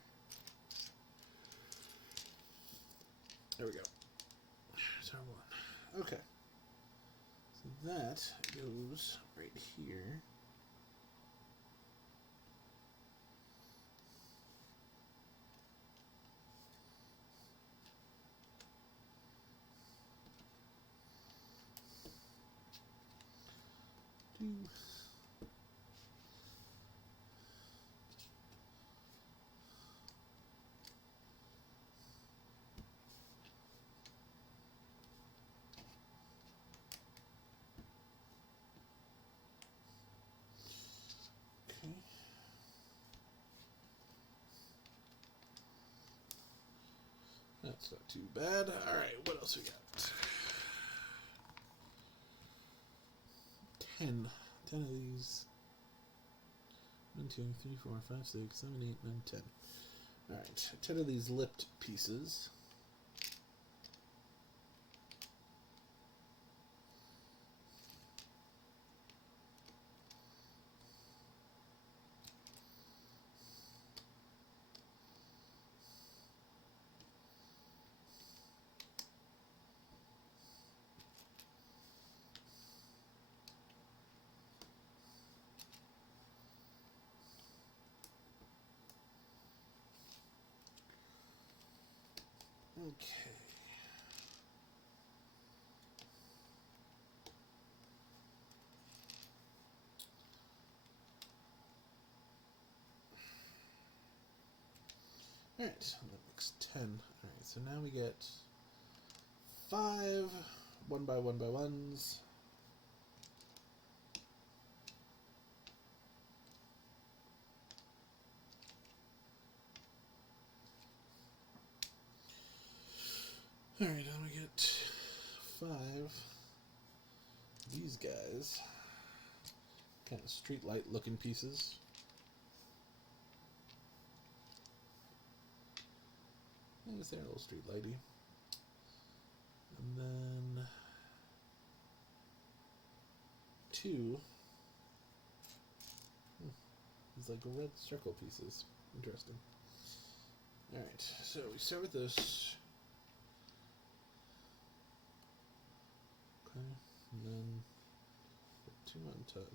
There we go. There's our 1. Okay. So that goes right here. Okay. That's not too bad. Alright, what else we got? 10 of these. 1, 2, 3, 4, 5, 6, 7, 8, 9, 10. Alright, 10 of these lipped pieces. Okay. Alright, that makes 10. Alright, so now we get 5 1x1x1s. Alright, now we get 5 these guys. Kind of street light looking pieces. I guess they're a little street lighty. And then 2. These like red circle pieces. Interesting. Alright, so we start with this. Okay, and then put 2 on top.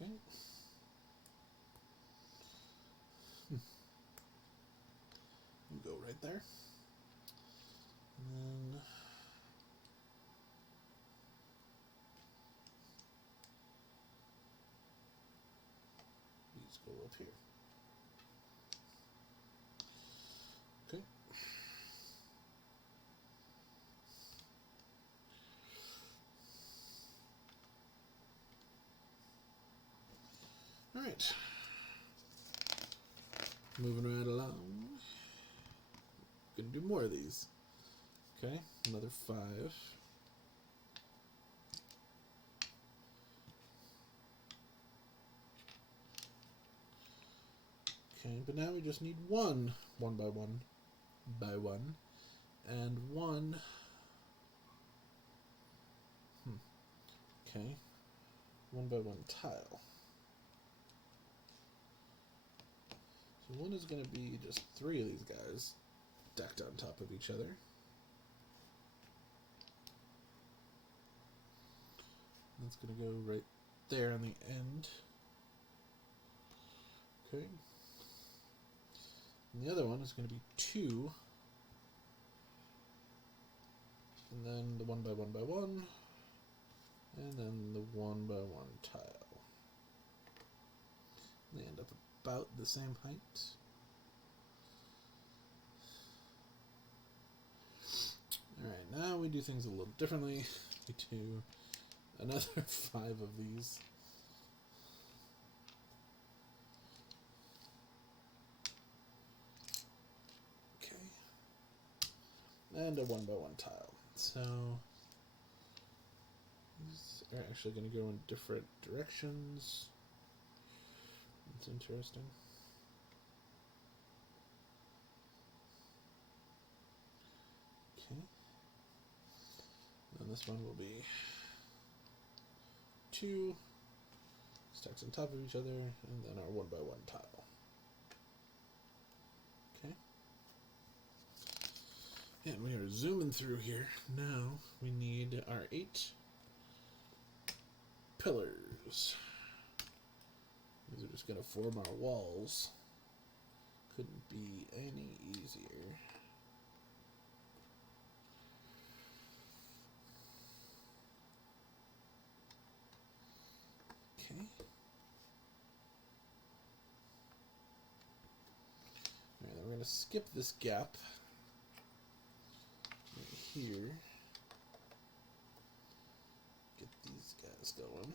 Okay. You go right there. And then these go up here. Okay. Alright. Moving right along. Gonna do more of these. Okay, another 5. Okay, but now we just need 1 1x1 and 1. Okay, 1x1 tile. So one is going to be just 3 of these guys stacked on top of each other. That's going to go right there on the end. Okay. And the other one is going to be 2. And then the 1 by 1 by 1. And then the 1 by 1 tile. They end up about the same height. Alright, now we do things a little differently. We do another 5 of these. Okay. And a 1 by 1 tile. So these are actually going to go in different directions. That's interesting. Okay. And this one will be 2 stacks on top of each other, and then our 1 by 1 tile. Okay. And we are zooming through here. Now we need our 8 pillars. These are just going to form our walls. Couldn't be any easier. Okay. Alright, then we're going to skip this gap right here. Get these guys going.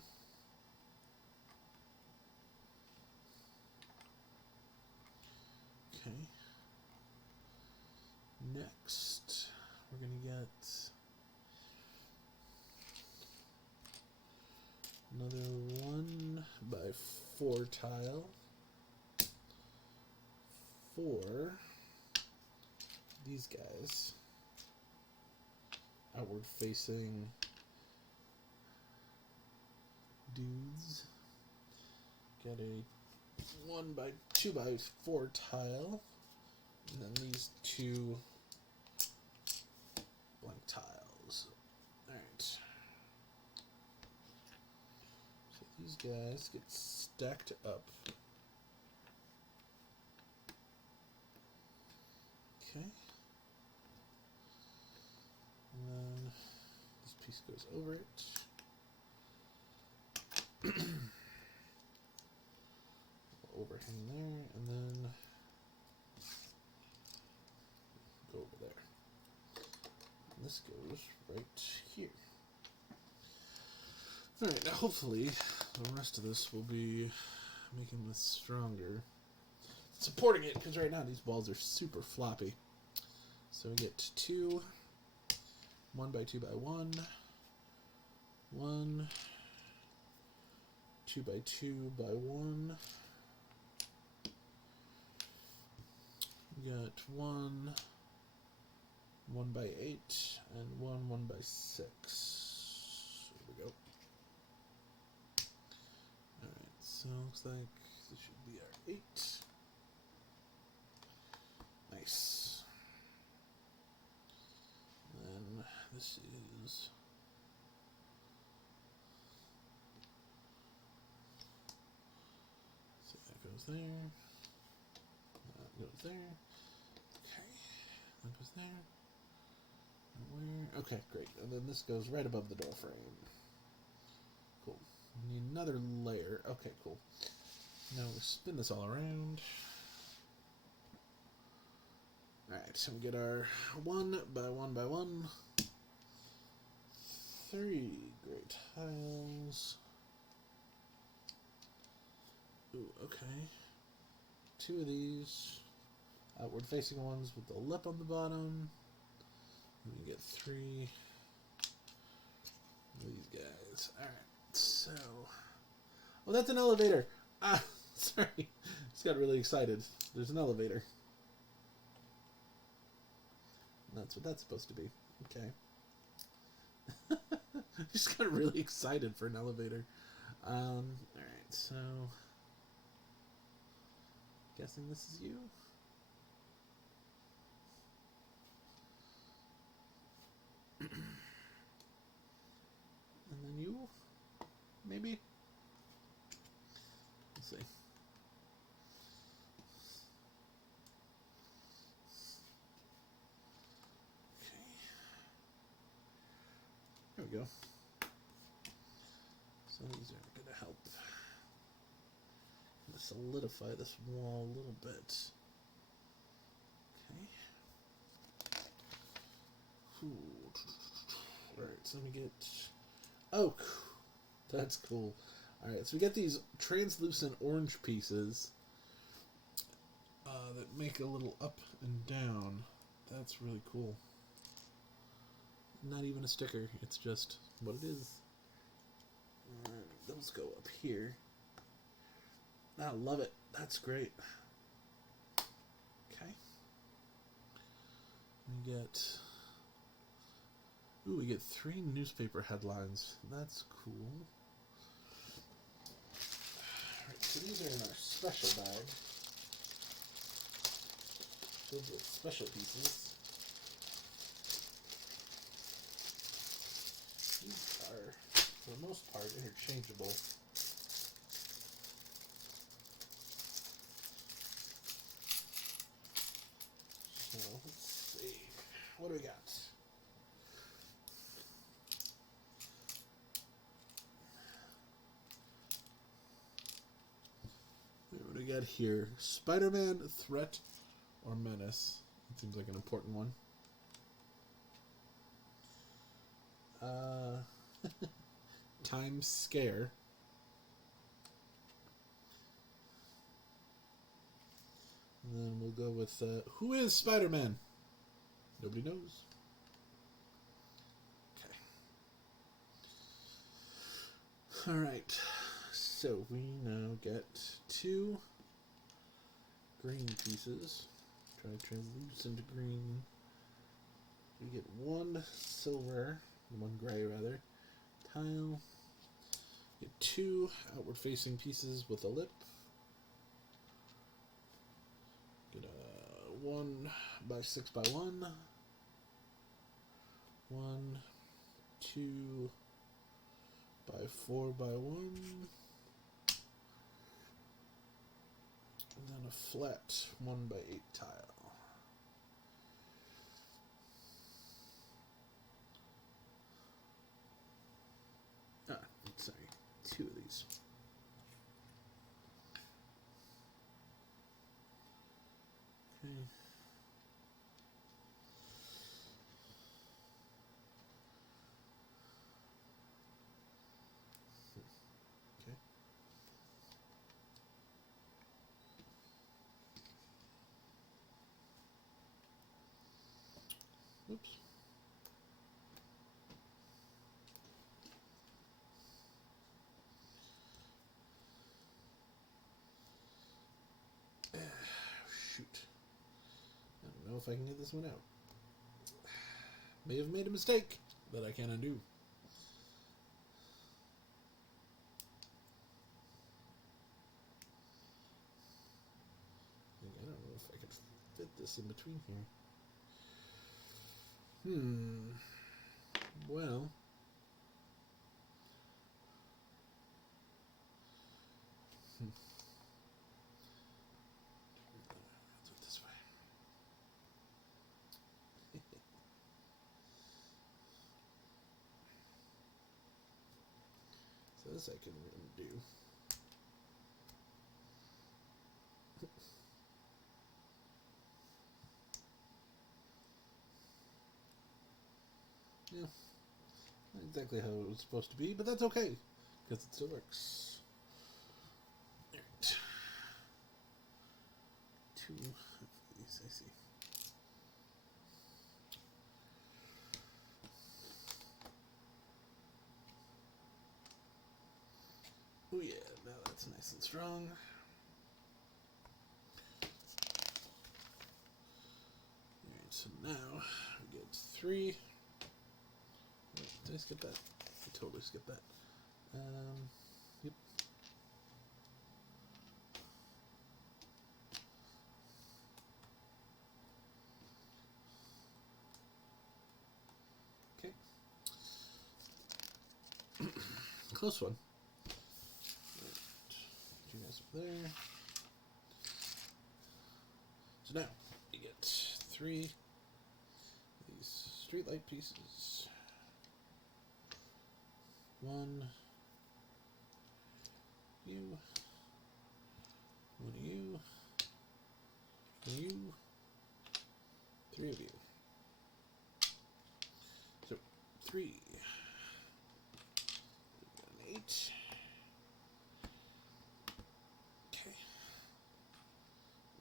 Okay. Next, we're going to get another 1 by 4 tile for these guys. Outward facing dudes. Got a 1 by 2 by 4 tile. And then these 2 blank tiles. Alright. So these guys get stacked up. Okay. And then this piece goes over it. Overhang there, and then go over there. And this goes right here. Alright, now hopefully the rest of this will be making this stronger. Supporting it, because right now these balls are super floppy. So we get 2, 1 by 2 by 1, 1, 2 by 2 by 1. We got 1, 1 by 8, and 1 by 6. Here we go. Alright, so looks like this should be our 8. Nice. Then this is so that goes there. That goes there. Okay. That goes there. And where? Okay, great. And then this goes right above the door frame. Cool. We need another layer. Okay, cool. Now we spin this all around. Alright, so we get our 1 by 1 by 1. 3 great tiles. Ooh, okay. 2 of these outward facing ones with the lip on the bottom. And we get 3 of these guys. Alright, so. Oh, that's an elevator! Ah, sorry. Just got really excited. There's an elevator. That's what that's supposed to be. Okay. Just got really excited for an elevator. Alright, so. Guessing this is you? And then you? Maybe? Let's see. we go. So these are going to help solidify this wall a little bit. Okay. Alright, so let me get... Oh, that's cool. Alright, so we get these translucent orange pieces that make a little up and down. That's really cool. Not even a sticker, it's just what it is. Those go up here. I love it. That's great. Okay. We get 3 newspaper headlines. That's cool. Alright, so these are in our special bag. Filled with special pieces. These are, for the most part, interchangeable. So, let's see. What do we got? What do we got here? Spider-Man, Threat, or Menace? It seems like an important one. Times Scare. And then we'll go with, who is Spider-Man? Nobody knows. Okay. Alright. So we now get 2 green pieces. Try translucent green. We get 1 silver, 1 gray rather, tile. Get 2 outward facing pieces with a lip. Get a 1 by 6 by 1. 1, 2 by 4 by 1. And then a flat 1 by 8 tile. Sorry, 2 of these. Okay. Okay. Oops. Shoot. I don't know if I can get this one out. May have made a mistake that I can undo. I don't know if I can fit this in between here. Well. I'll do it this way. So this I can undo. Yeah, not exactly how it was supposed to be, but that's okay, because it still works. Alright. 2 of these, I see. Oh yeah, now that's nice and strong. Alright, so now we get 3. Wait, did I skip that? I totally skipped that. Yep. Okay. Close one. Put you guys up there. So now you get 3 of these streetlight pieces. One. You. One of you. You. Three of you. So, 3. An 8. Okay.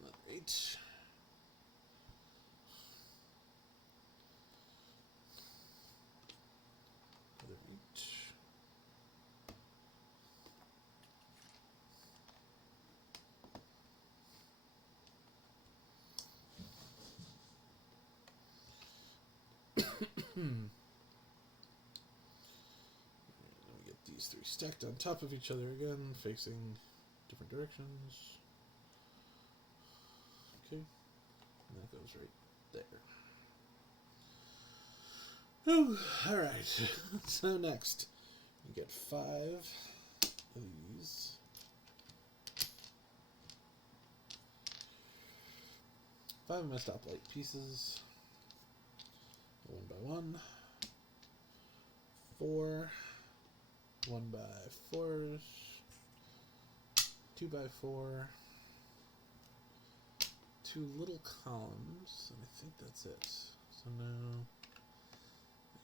Another 8. Another 8. Let me get these 3 stacked on top of each other again, facing different directions. Okay, and that goes right there. Whew. All right. So next, you get 5 of these. 5 of my stoplight pieces. 1 by 1. 4. 1 by 4s. 2 by 4. 2 little columns, and I think that's it. So now,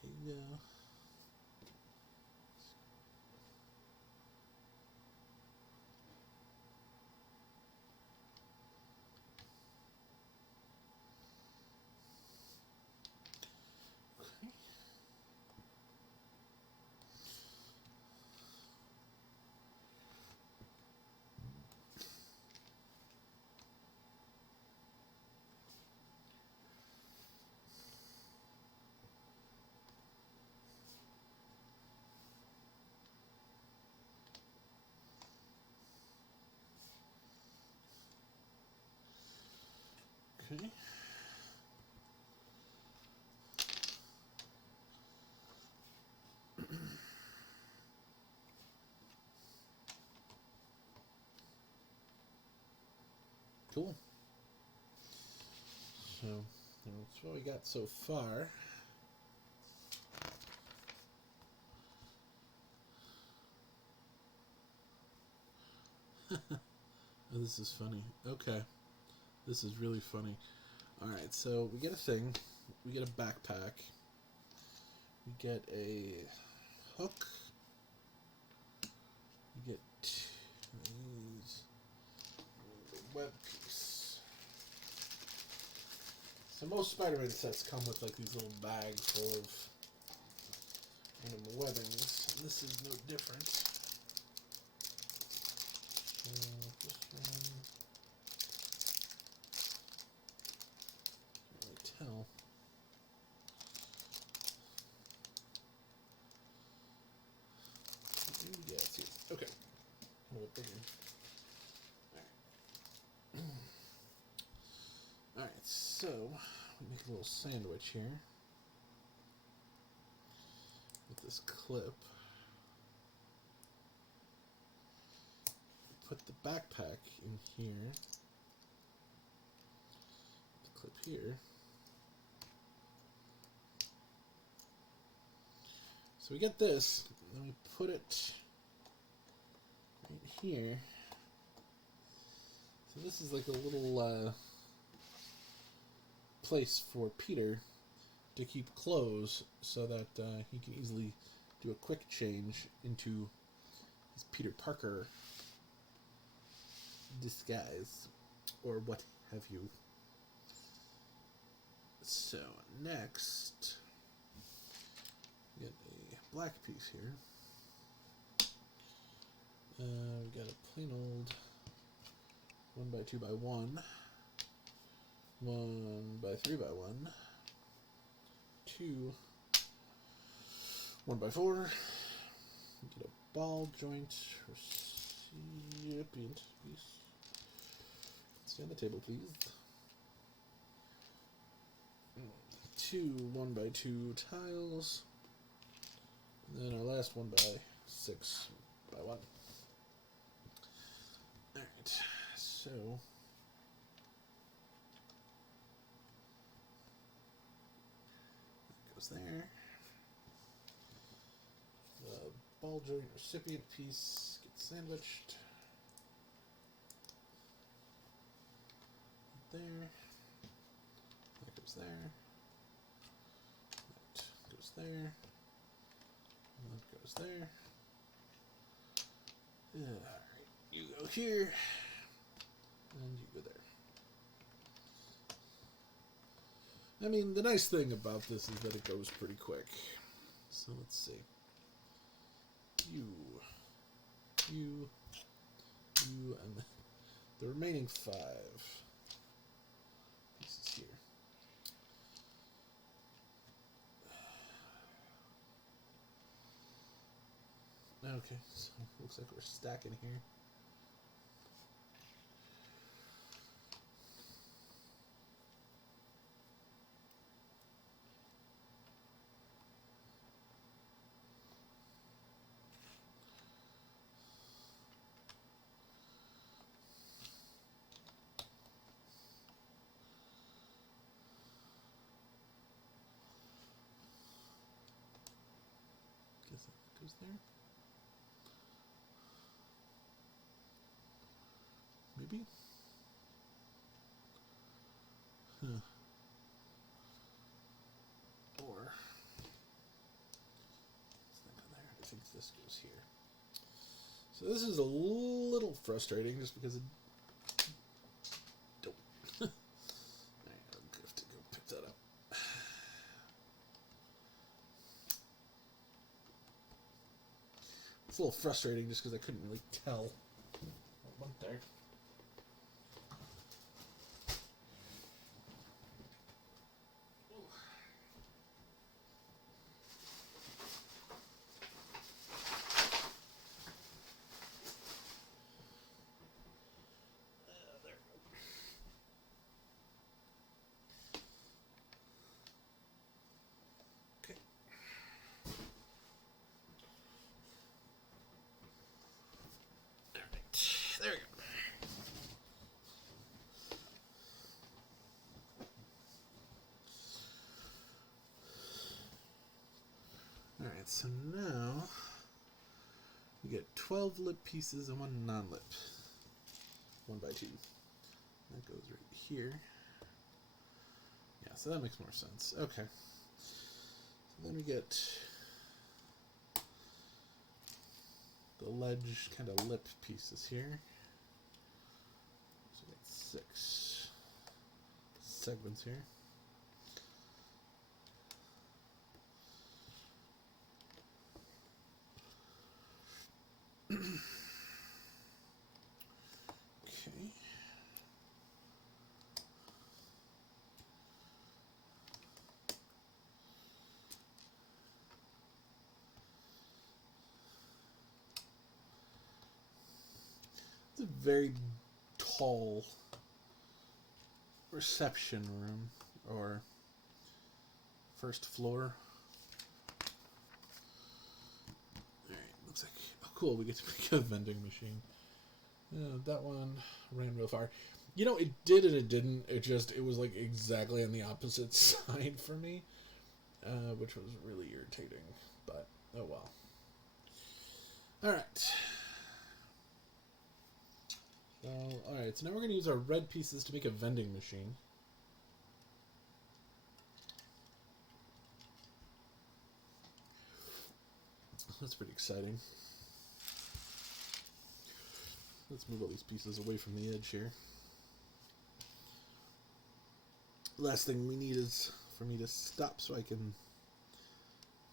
there you go. Okay. Cool. So that's what we got so far. Oh, this is funny. Okay. This is really funny. Alright, so we get a thing. We get a backpack. We get a hook. We get these. A web piece. So most Spider-Man sets come with like these little bags full of random webbings. And this is no different. So this one. Can't really tell. Yeah, it's here. Okay. A little bigger. Alright, so we make a little sandwich here with this clip. Put the backpack in here. The clip here. So we get this, and then we put it right here. So this is like a little place for Peter to keep clothes so that he can easily do a quick change into his Peter Parker disguise, or what have you. So next, we get a black piece here. We got a plain old 1 by 2 by 1, 1 by 3 by 1, 2, 1 by 4. Get a ball joint recipient piece. Stay on the table, please. 2 1 by 2 tiles. And then our last 1 by 6 by 1. Alright, so that goes there. The ball joint recipient piece gets sandwiched. There. That goes there. That goes there. And that goes there. Alright, you go here. And you go there. I mean, the nice thing about this is that it goes pretty quick. So let's see. You, and the remaining 5 pieces here. Okay, so looks like we're stacking here. Guess that goes there. Maybe? Huh. Or it's not there. I think this goes here. So this is a little frustrating just because it don't. Alright, I'll have to go pick that up. It's a little frustrating just because I couldn't really tell what went there. There we go. Alright, so now we get 12 lip pieces and 1 non-lip. 1 by 2. That goes right here. Yeah, so that makes more sense. Okay. So then we get the ledge kind of lip pieces here. So we got 6 segments here. Okay. It's a very tall reception room, or first floor. Alright, looks like, oh cool, we get to make a vending machine. That one ran real far. You know, it did and it didn't. It was like exactly on the opposite side for me, which was really irritating, but oh well. Alright. So, alright, so now we're going to use our red pieces to make a vending machine. That's pretty exciting. Let's move all these pieces away from the edge here. Last thing we need is for me to stop so I can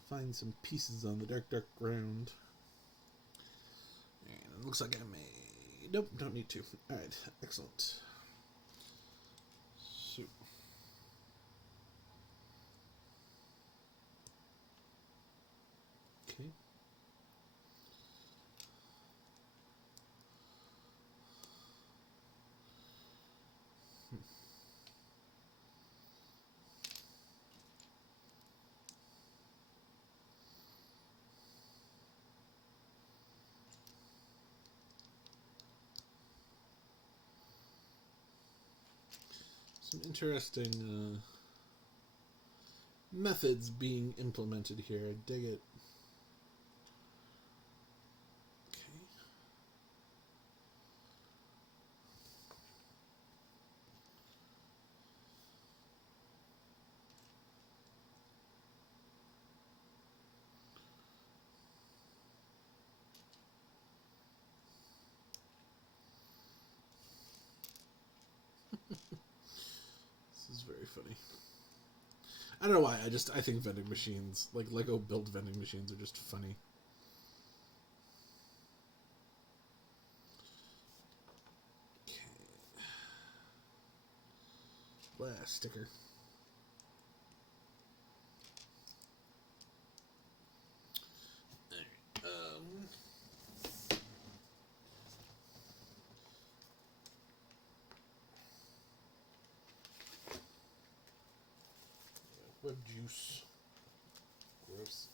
find some pieces on the dark, dark ground. And it looks like I may... Nope, don't need to. Alright, excellent. So... Okay. Some interesting methods being implemented here. I dig it. funny. I don't know why. I think vending machines, like Lego Build vending machines, are just funny. Last sticker. Web juice. Gross.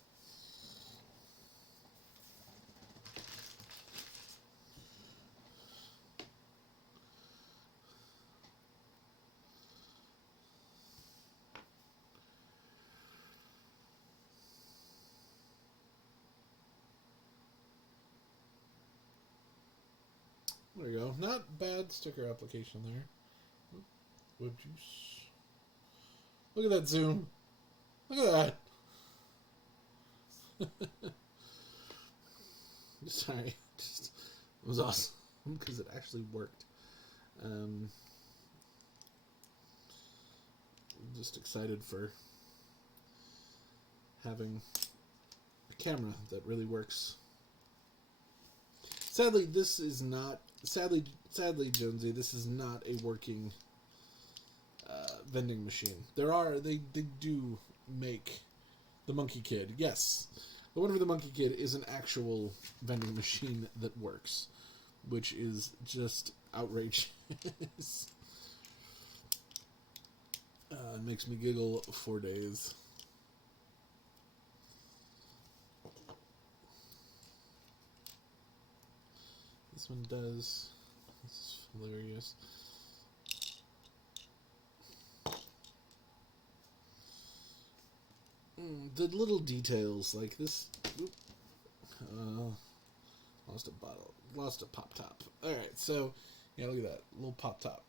There you go. Not bad sticker application there. Web juice. Look at that zoom. Look at that. Sorry. Just, it was awesome because it actually worked. I'm just excited for having a camera that really works. Sadly, this is not. Sadly, Jonesy, this is not a working vending machine. They do make the Monkey Kid. Yes, the one for the Monkey Kid is an actual vending machine that works, which is just outrageous. It makes me giggle for days. This one does. This is hilarious. The little details like this. Lost a bottle. Lost a pop top. All right, so yeah, look at that little pop top.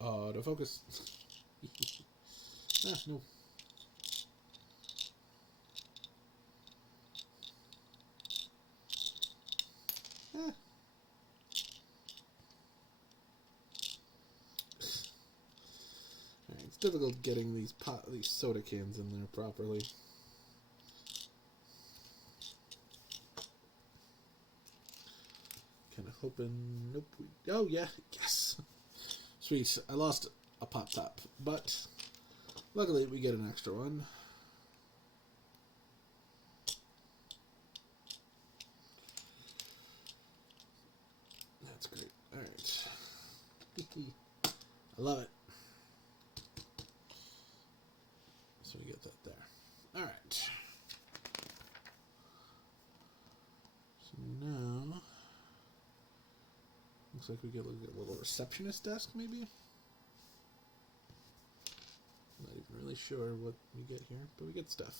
Autofocus. No. Alright, it's difficult getting these soda cans in there properly. Kind of hoping. Nope. Oh yeah, yes. Sweet. I lost a pop top, but luckily we get an extra one. That's great. All right. I love it. So we get that there. All right. So now looks like we get a little receptionist desk, maybe. Not even really sure what we get here, but we get stuff.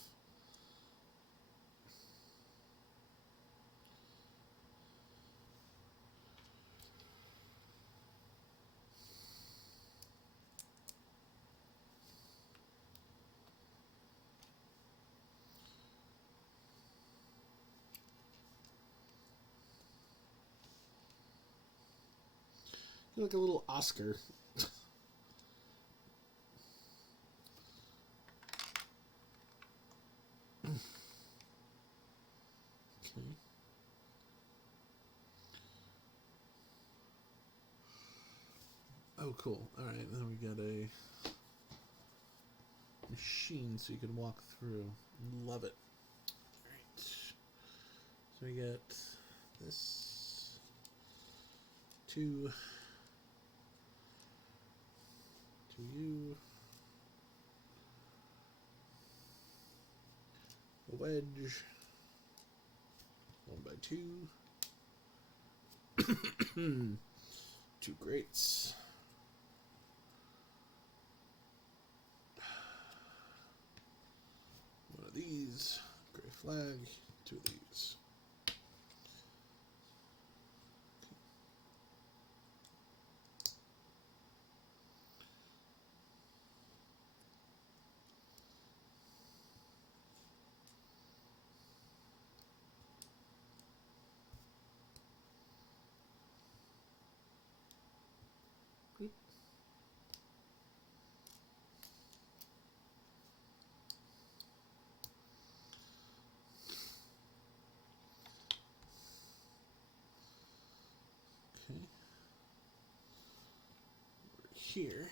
You're like a little Oscar. Okay. Oh, cool. All right, then we got a machine so you can walk through. Love it. All right. So we get this. To you. A wedge. 1x2. 2 grates. One of these. Gray flag. 2 of these. here.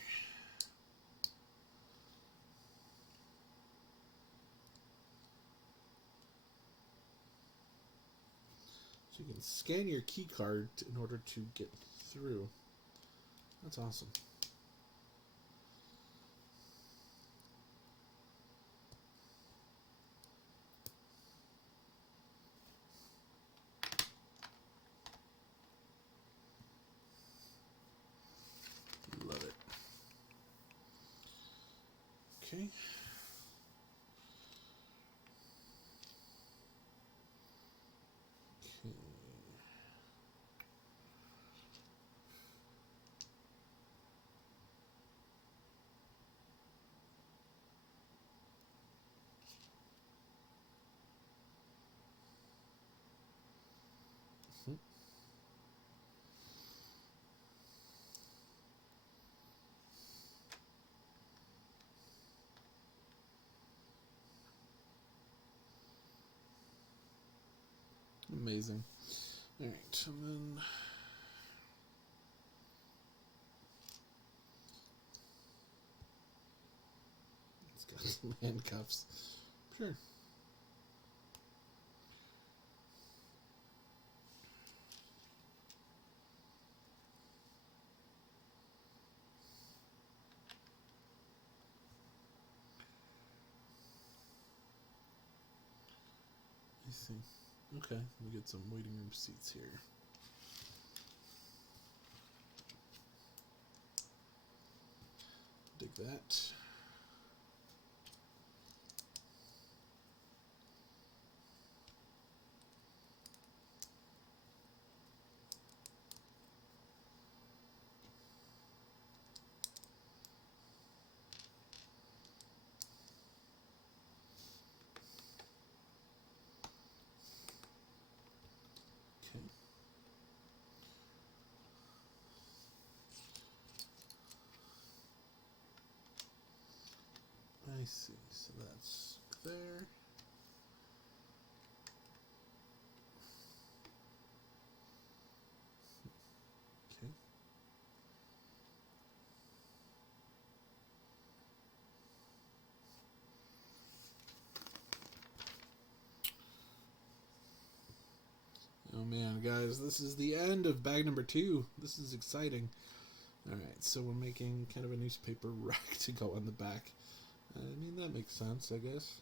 So you can scan your key card in order to get through. That's awesome. Love it. Okay. Amazing. All right, and then it's got some handcuffs. Sure. I see. Okay, we get some waiting room seats here. Dig that. Okay. I see. So that's there. Okay. Oh man, guys, this is the end of bag number 2. This is exciting. Alright, so we're making kind of a newspaper rack to go on the back. I mean, that makes sense, I guess.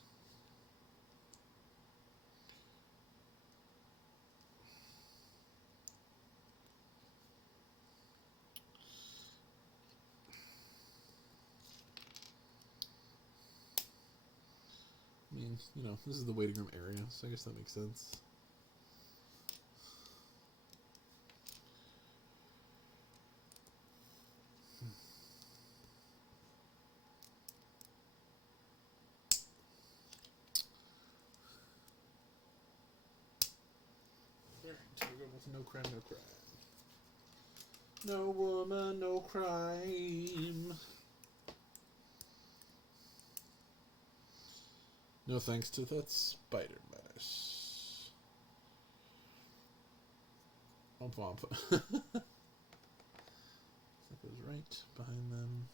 I mean, you know, this is the waiting room area, so I guess that makes sense. Alright, so we go with no crime, no crime. No woman, no crime. No thanks to that spider menace. Womp womp. That goes right behind them.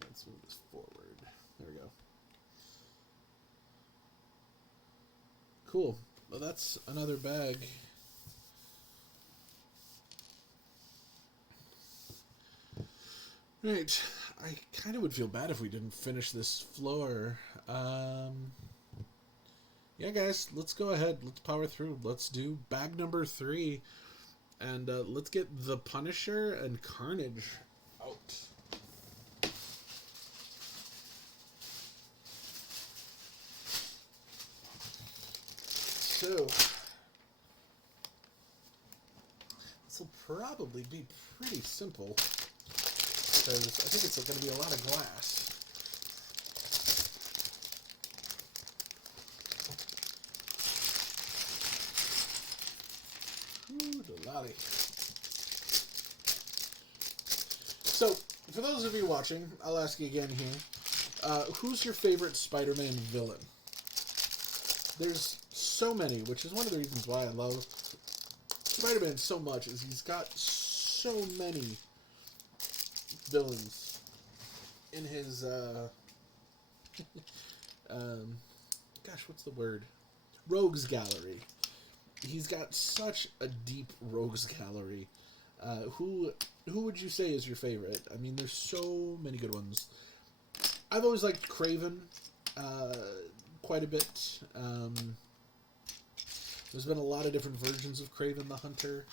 Let's move this forward. There we go. Cool. Well, that's another bag. Right. I kind of would feel bad if we didn't finish this floor. Yeah, guys, let's go ahead. Let's power through. Let's do bag number 3. And let's get the Punisher and Carnage out. So, this will probably be pretty simple, because I think it's going to be a lot of glass. Ooh, lolly. So, for those of you watching, I'll ask you again here. Who's your favorite Spider-Man villain? There's so many, which is one of the reasons why I love Spider-Man so much, is he's got so many villains in his gosh, what's the word? Rogues gallery. He's got such a deep rogues gallery. Who would you say is your favorite? I mean, there's so many good ones. I've always liked Craven quite a bit. There's been a lot of different versions of Craven the Hunter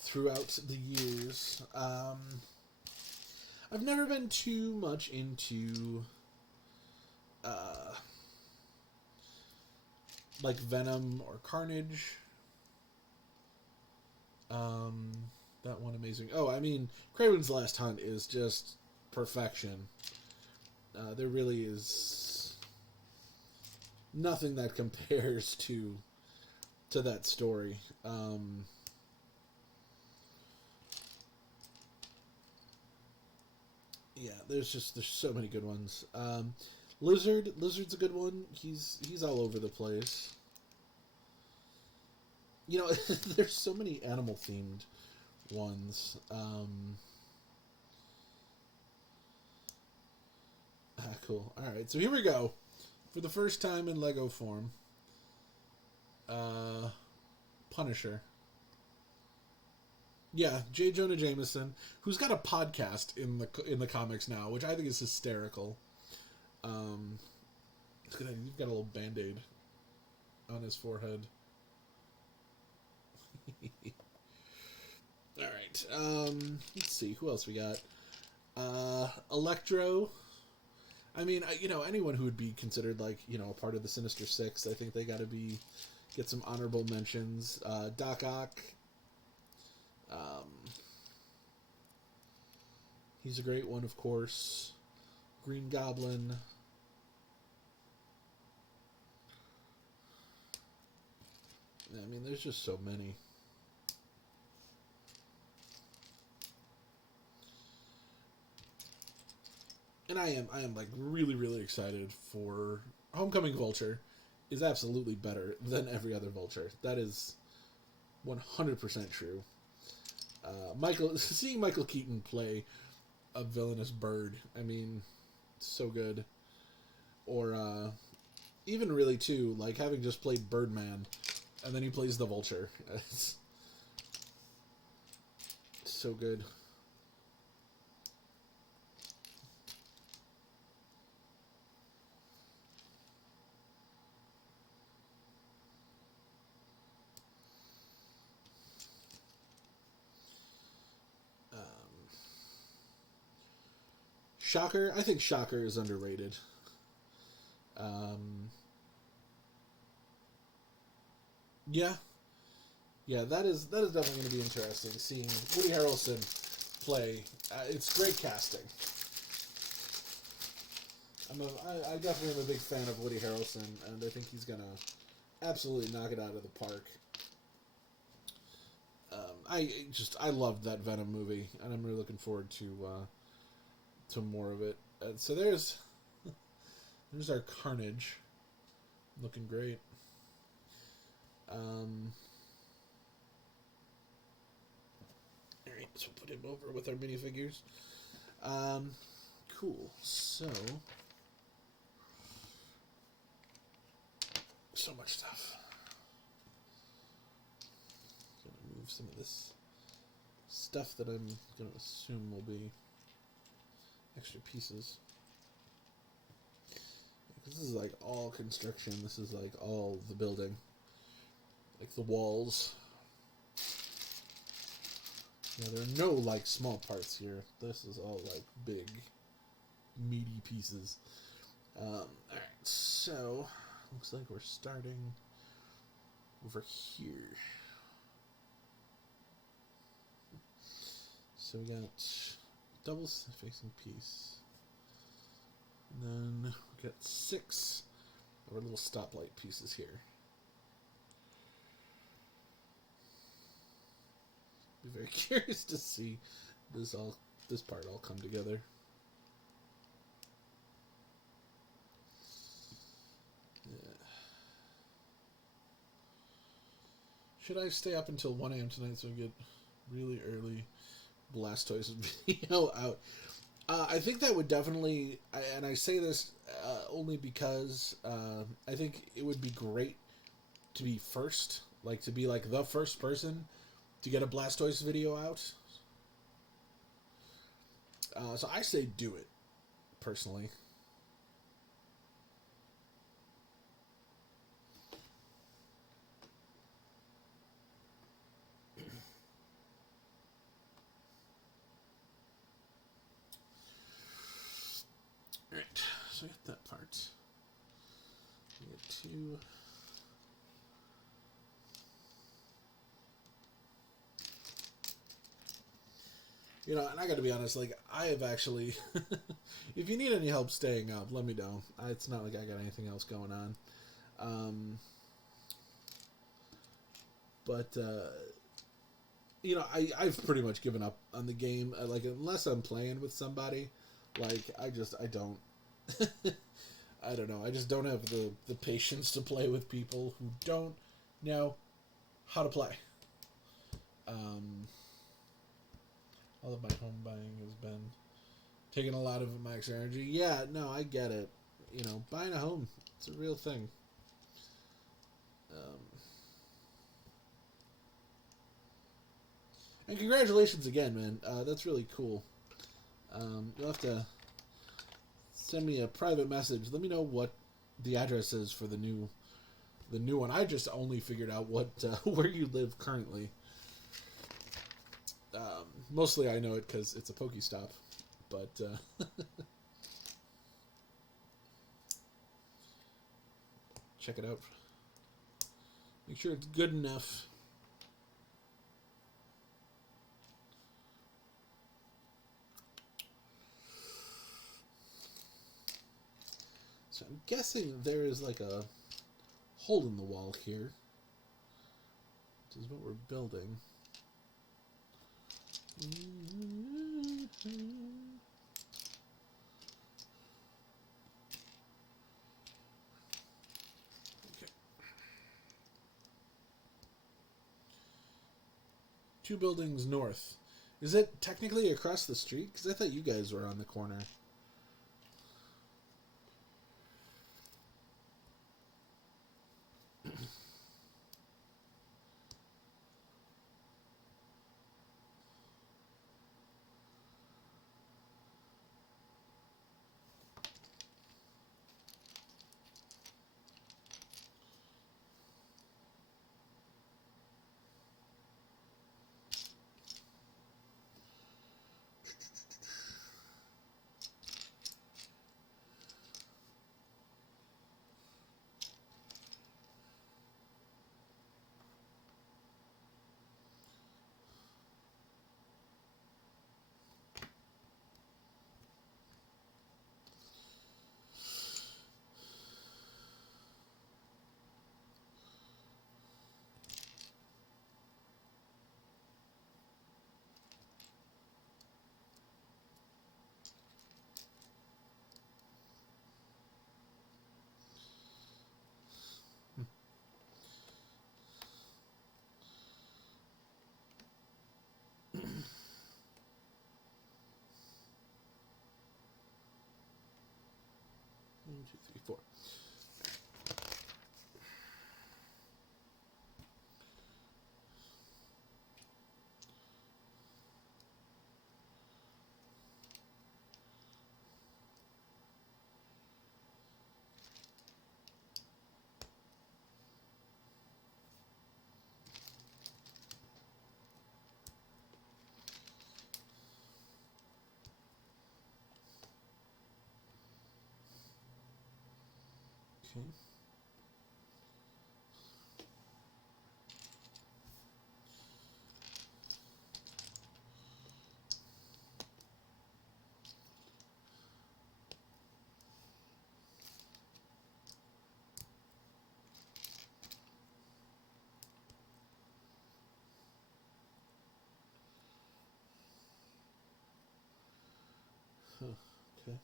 throughout the years. I've never been too much into like Venom or Carnage. That one amazing. Oh, I mean, Kraven's Last Hunt is just perfection. There really is nothing that compares to that story. Yeah, there's so many good ones. Lizard's a good one. He's all over the place. You know, there's so many animal themed ones. Cool. All right, so here we go. For the first time in Lego form, Punisher. Yeah, J. Jonah Jameson, who's got a podcast in the comics now, which I think is hysterical. You've got a little Band-Aid on his forehead. All right. Let's see who else we got. Electro. I mean, anyone who would be considered like a part of the Sinister Six, I think they got to get some honorable mentions. Doc Ock. He's a great one, of course. Green Goblin. I mean, there's just so many. And I am like really, really excited for Homecoming Vulture is absolutely better than every other Vulture. That is 100% true. Seeing Michael Keaton play a villainous bird, I mean, so good. Or even really too, like having just played Birdman, and then he plays the Vulture. It's so good. Shocker, I think Shocker is underrated. Yeah, that is definitely going to be interesting. Seeing Woody Harrelson play, it's great casting. I definitely am a big fan of Woody Harrelson, and I think he's going to absolutely knock it out of the park. I loved that Venom movie, and I'm really looking forward to more of it. So there's our Carnage, looking great. Alright, so we'll put him over with our minifigures. Cool. So much stuff. Gonna move some of this stuff that I'm gonna assume will be extra pieces. This is like all construction. This is like all the building. Like the walls. Yeah, there are no like small parts here. This is all like big, meaty pieces. Alright, so looks like we're starting over here. So we got double facing piece. And then we got 6 of our little stoplight pieces here. Be very curious to see this part all come together. Yeah. Should I stay up until 1 a.m. tonight so I get really early Blastoise video out. I think that would definitely, and I say this only because I think it would be great to be first, like to be like the first person to get a Blastoise video out. So I say do it, personally. Alright, so we got that part. We get two. You know, and I gotta be honest, like, I have actually... if you need any help staying up, let me know. It's not like I got anything else going on. But, you know, I've pretty much given up on the game. Like, unless I'm playing with somebody, like, I don't... I don't know. I just don't have the patience to play with people who don't know how to play. All of my home buying has been taking a lot of max energy. Yeah, no, I get it. You know, buying a home, it's a real thing. And congratulations again, man. That's really cool. You'll have to send me a private message. Let me know what the address is for the new one. I just only figured out what where you live currently. Mostly I know it because it's a Pokestop, but check it out. Make sure it's good enough. So I'm guessing there is like a hole in the wall here. This is what we're building. Okay. 2 buildings north. Is it technically across the street? Because I thought you guys were on the corner. One, two, three, four. Okay. Huh. Okay.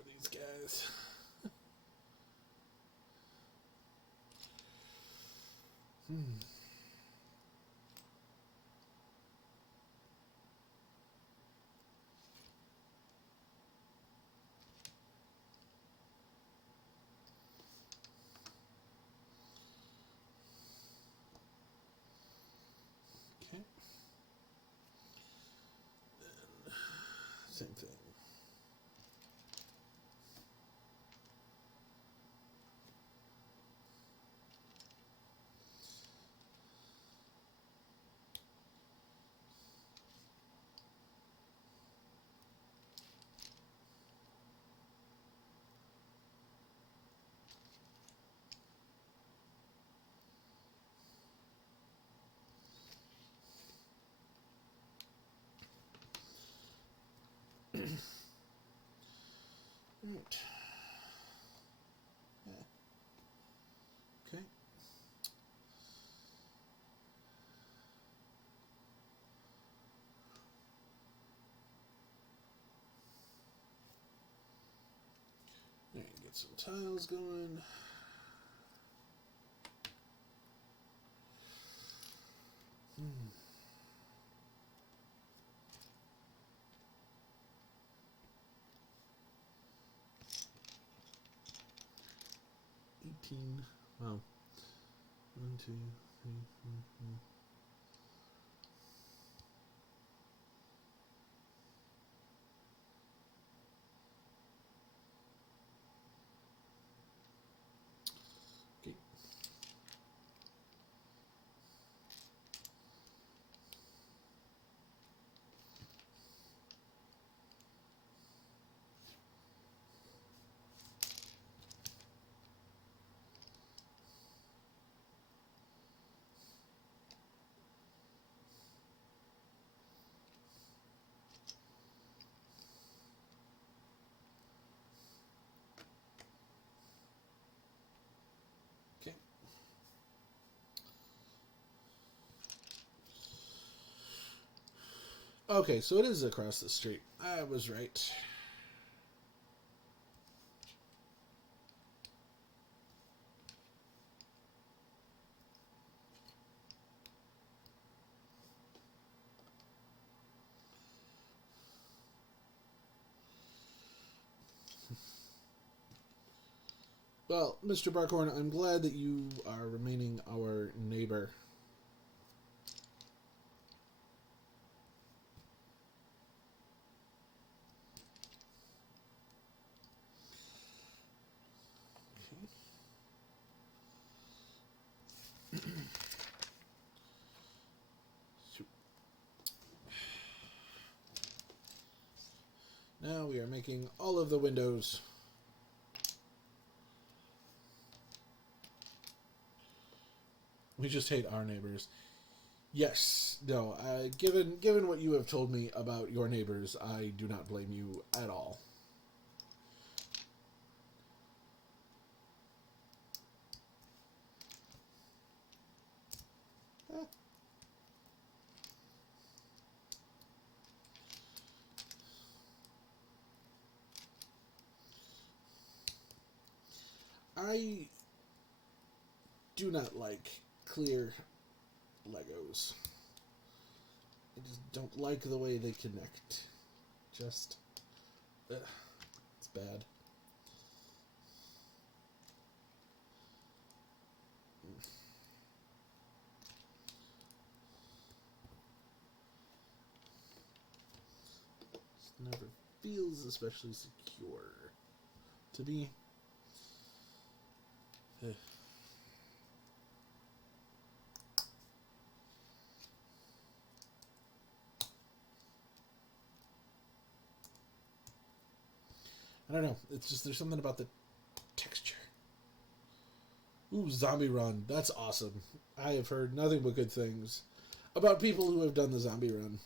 of these guys. Okay. Then, same thing. Right. Yeah. Okay. All right, get some tiles going. Hmm. Wow. 1, 2, 3, 4, 5. Okay. Okay. Okay, so it is across the street. I was right. Well, Mr. Barkhorn, I'm glad that you are remaining our neighbor. Now we are making all of the windows. We just hate our neighbors. Yes, no. Given what you have told me about your neighbors, I do not blame you at all. Eh. I do not like clear Legos. I just don't like the way they connect. Just, it's bad. Just never feels especially secure to me. I don't know. It's just there's something about the texture. Ooh, Zombie Run. That's awesome. I have heard nothing but good things about people who have done the Zombie Run.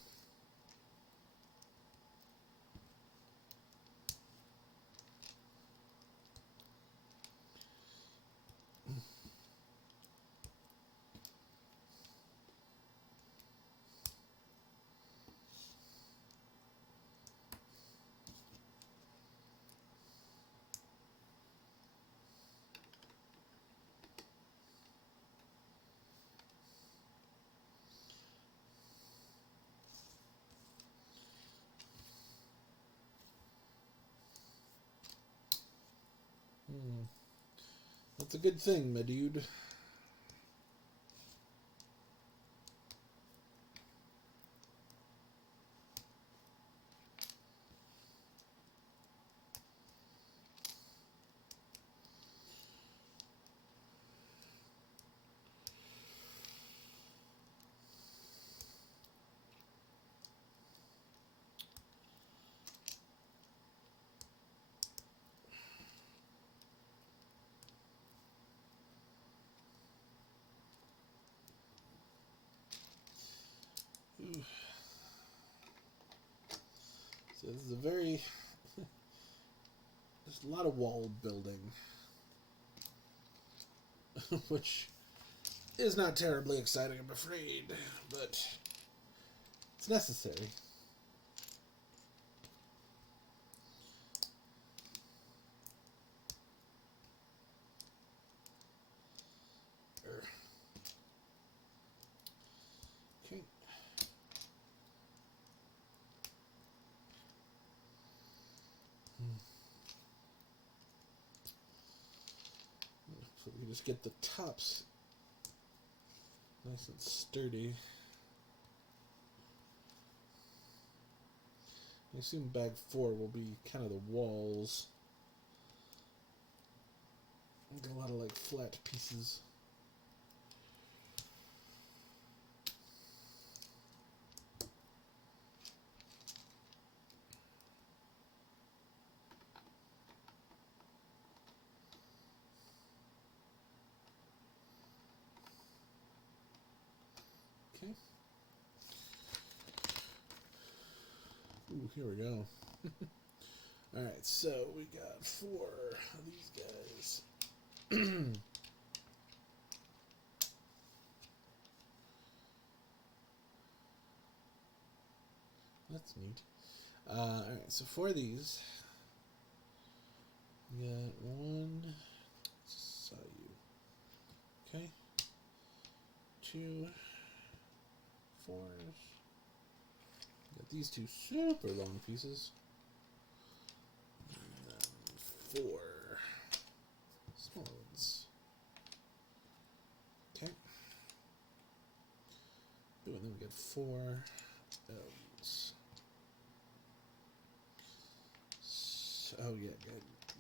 That's a good thing, my dude. Ooh. So this is a very... There's a lot of wall building. Which is not terribly exciting, I'm afraid. But it's necessary. Okay. So we can just get the tops nice and sturdy. I assume bag 4 will be kind of the walls. Get a lot of like flat pieces. Okay. Ooh, here we go. Alright, so we got 4 of these guys. That's neat. Alright, so 4 of these. We got 1. Saw you. Okay. 2. 4. Got these 2 super long pieces. And then 4 small ones. Okay. Ooh, and then we got 4 L's. So, oh yeah,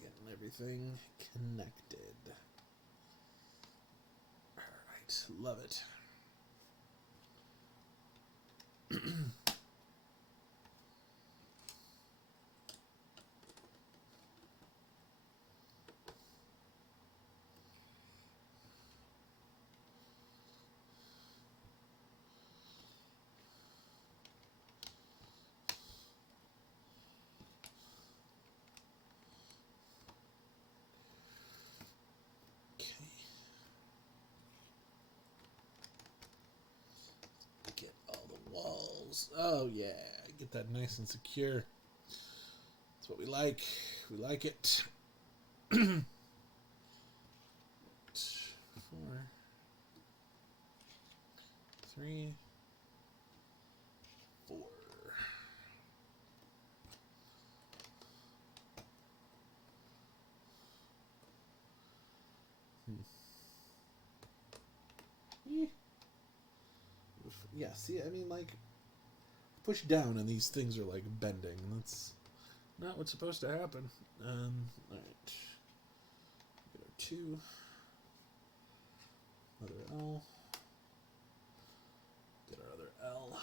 getting everything connected. Alright, love it. Get all the walls. Oh yeah, get that nice and secure. That's what we like. We like it. 4, 3, 4. Yeah, see, I mean, like, push down and these things are, like, bending. That's not what's supposed to happen. Alright. Get our 2. Another L. Get our other L.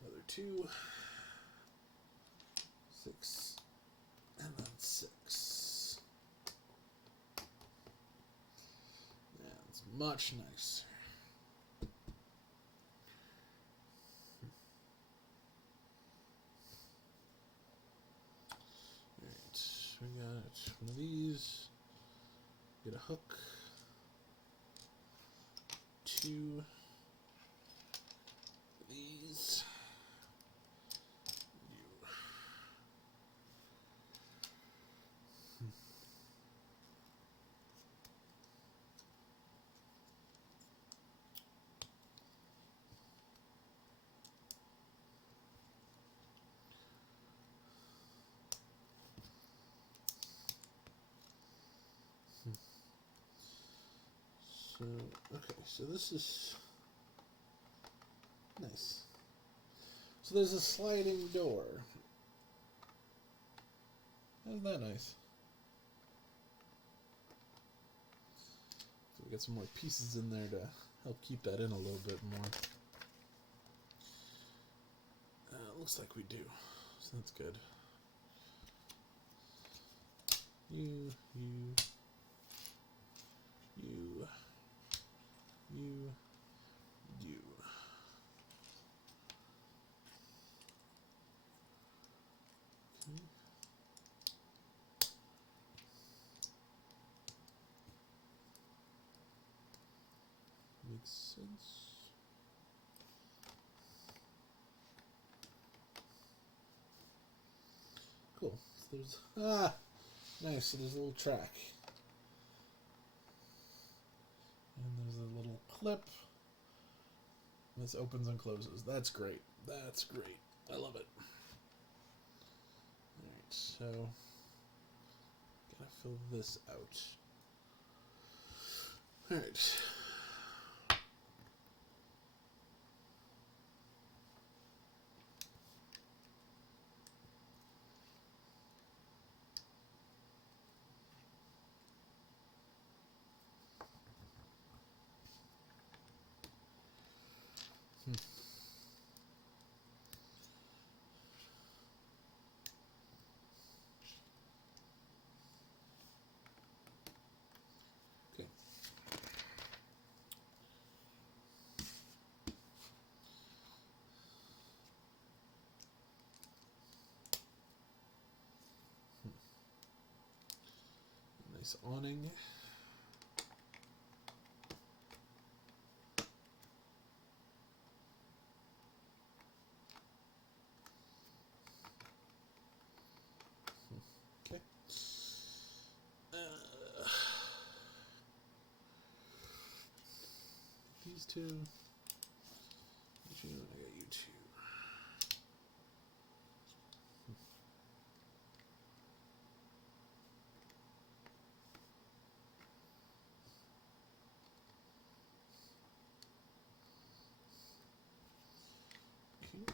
Another 2. 6. And then 6. Yeah, it's much nicer. We got one of these. Get a hook. 2 of these. So, okay, so this is nice. So there's a sliding door. Isn't that nice? So we got some more pieces in there to help keep that in a little bit more. Looks like we do, so that's good. You. Okay. Makes sense. Cool. So there's nice. So there's a little track, and there's a little clip. This opens and closes. That's great. That's great. I love it. All right. So gotta fill this out. All right. Okay. Nice awning. Okay. These two. You two, and I got you two. Okay.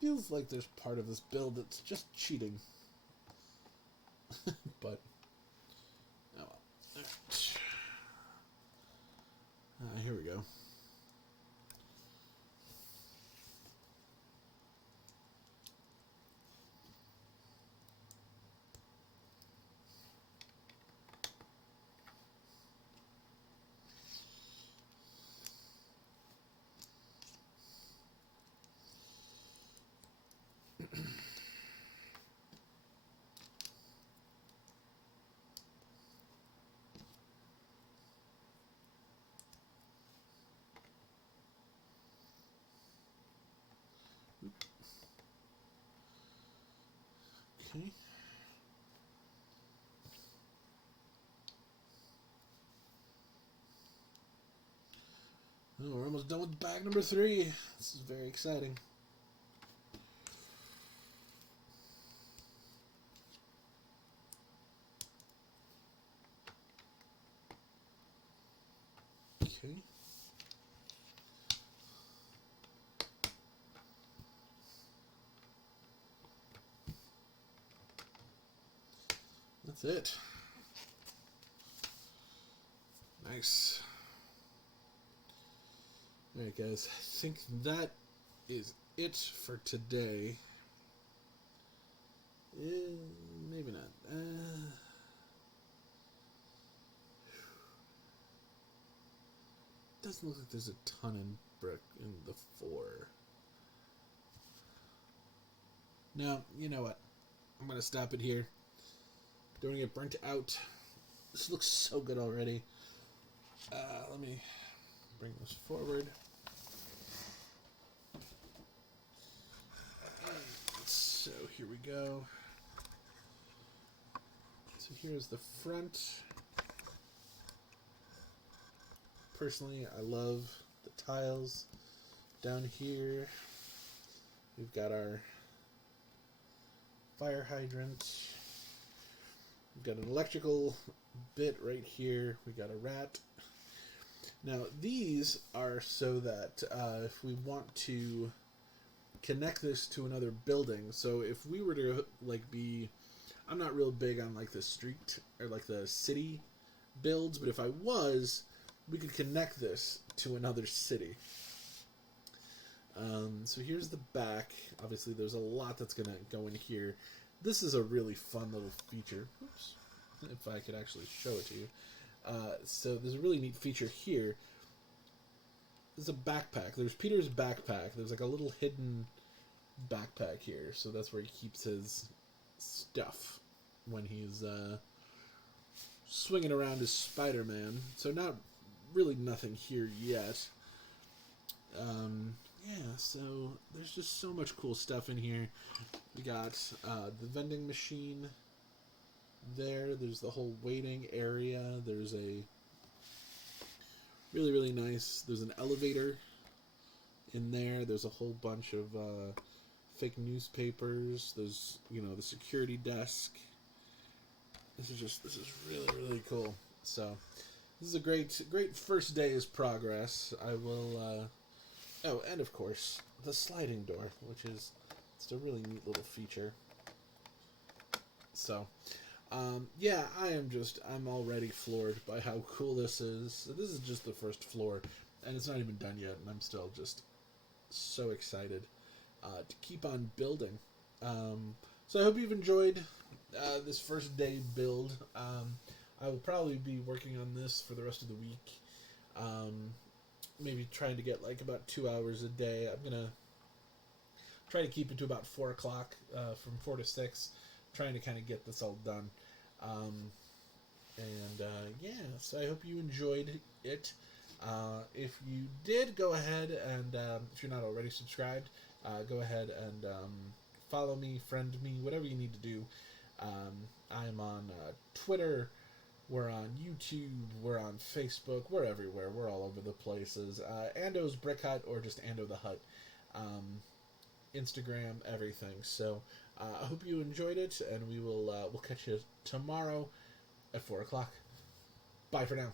Feels like there's part of this build that's just cheating. But, oh well. Alright. Here we go. Okay. Oh, we're almost done with bag number 3. This is very exciting. Okay. That's it. Nice. Alright guys, I think that is it for today. Maybe not. Doesn't look like there's a ton in brick in the 4. No, you know what? I'm gonna stop it here. Don't want to get burnt out. This looks so good already. Let me bring this forward. So here we go. So here's the front. Personally, I love the tiles. Down here, we've got our fire hydrant. We've got an electrical bit right here. We got a rat. Now these are so that if we want to connect this to another building, so if we were to like be, I'm not real big on like the street or like the city builds, but if I was, we could connect this to another city. So here's the back. Obviously there's a lot that's gonna go in here. This is a really fun little feature. Oops. If I could actually show it to you. So there's a really neat feature here. There's a backpack. There's Peter's backpack. There's like a little hidden backpack here. So that's where he keeps his stuff when he's swinging around as Spider-Man. So not really nothing here yet. Yeah, so there's just so much cool stuff in here. We got the vending machine there. There's the whole waiting area. There's a really, really nice, there's an elevator in there. There's a whole bunch of fake newspapers. There's, the security desk. This is really, really cool. So this is a great first day's progress. I will, oh, and of course, the sliding door, which is just a really neat little feature. So, yeah, I'm already floored by how cool this is. So this is just the first floor, and it's not even done yet, and I'm still just so excited to keep on building. So I hope you've enjoyed this first day build. I will probably be working on this for the rest of the week. Maybe trying to get like about 2 hours a day. I'm going to try to keep it to about 4 o'clock, from 4 to 6, trying to kind of get this all done. Yeah, so I hope you enjoyed it. If you did, go ahead and, if you're not already subscribed, go ahead and follow me, friend me, whatever you need to do. I'm on Twitter, we're on YouTube, we're on Facebook, we're everywhere, we're all over the places. Ando's Brick Hut or just Ando the Hut. Instagram, everything. So I hope you enjoyed it, and we'll catch you tomorrow at 4 o'clock. Bye for now.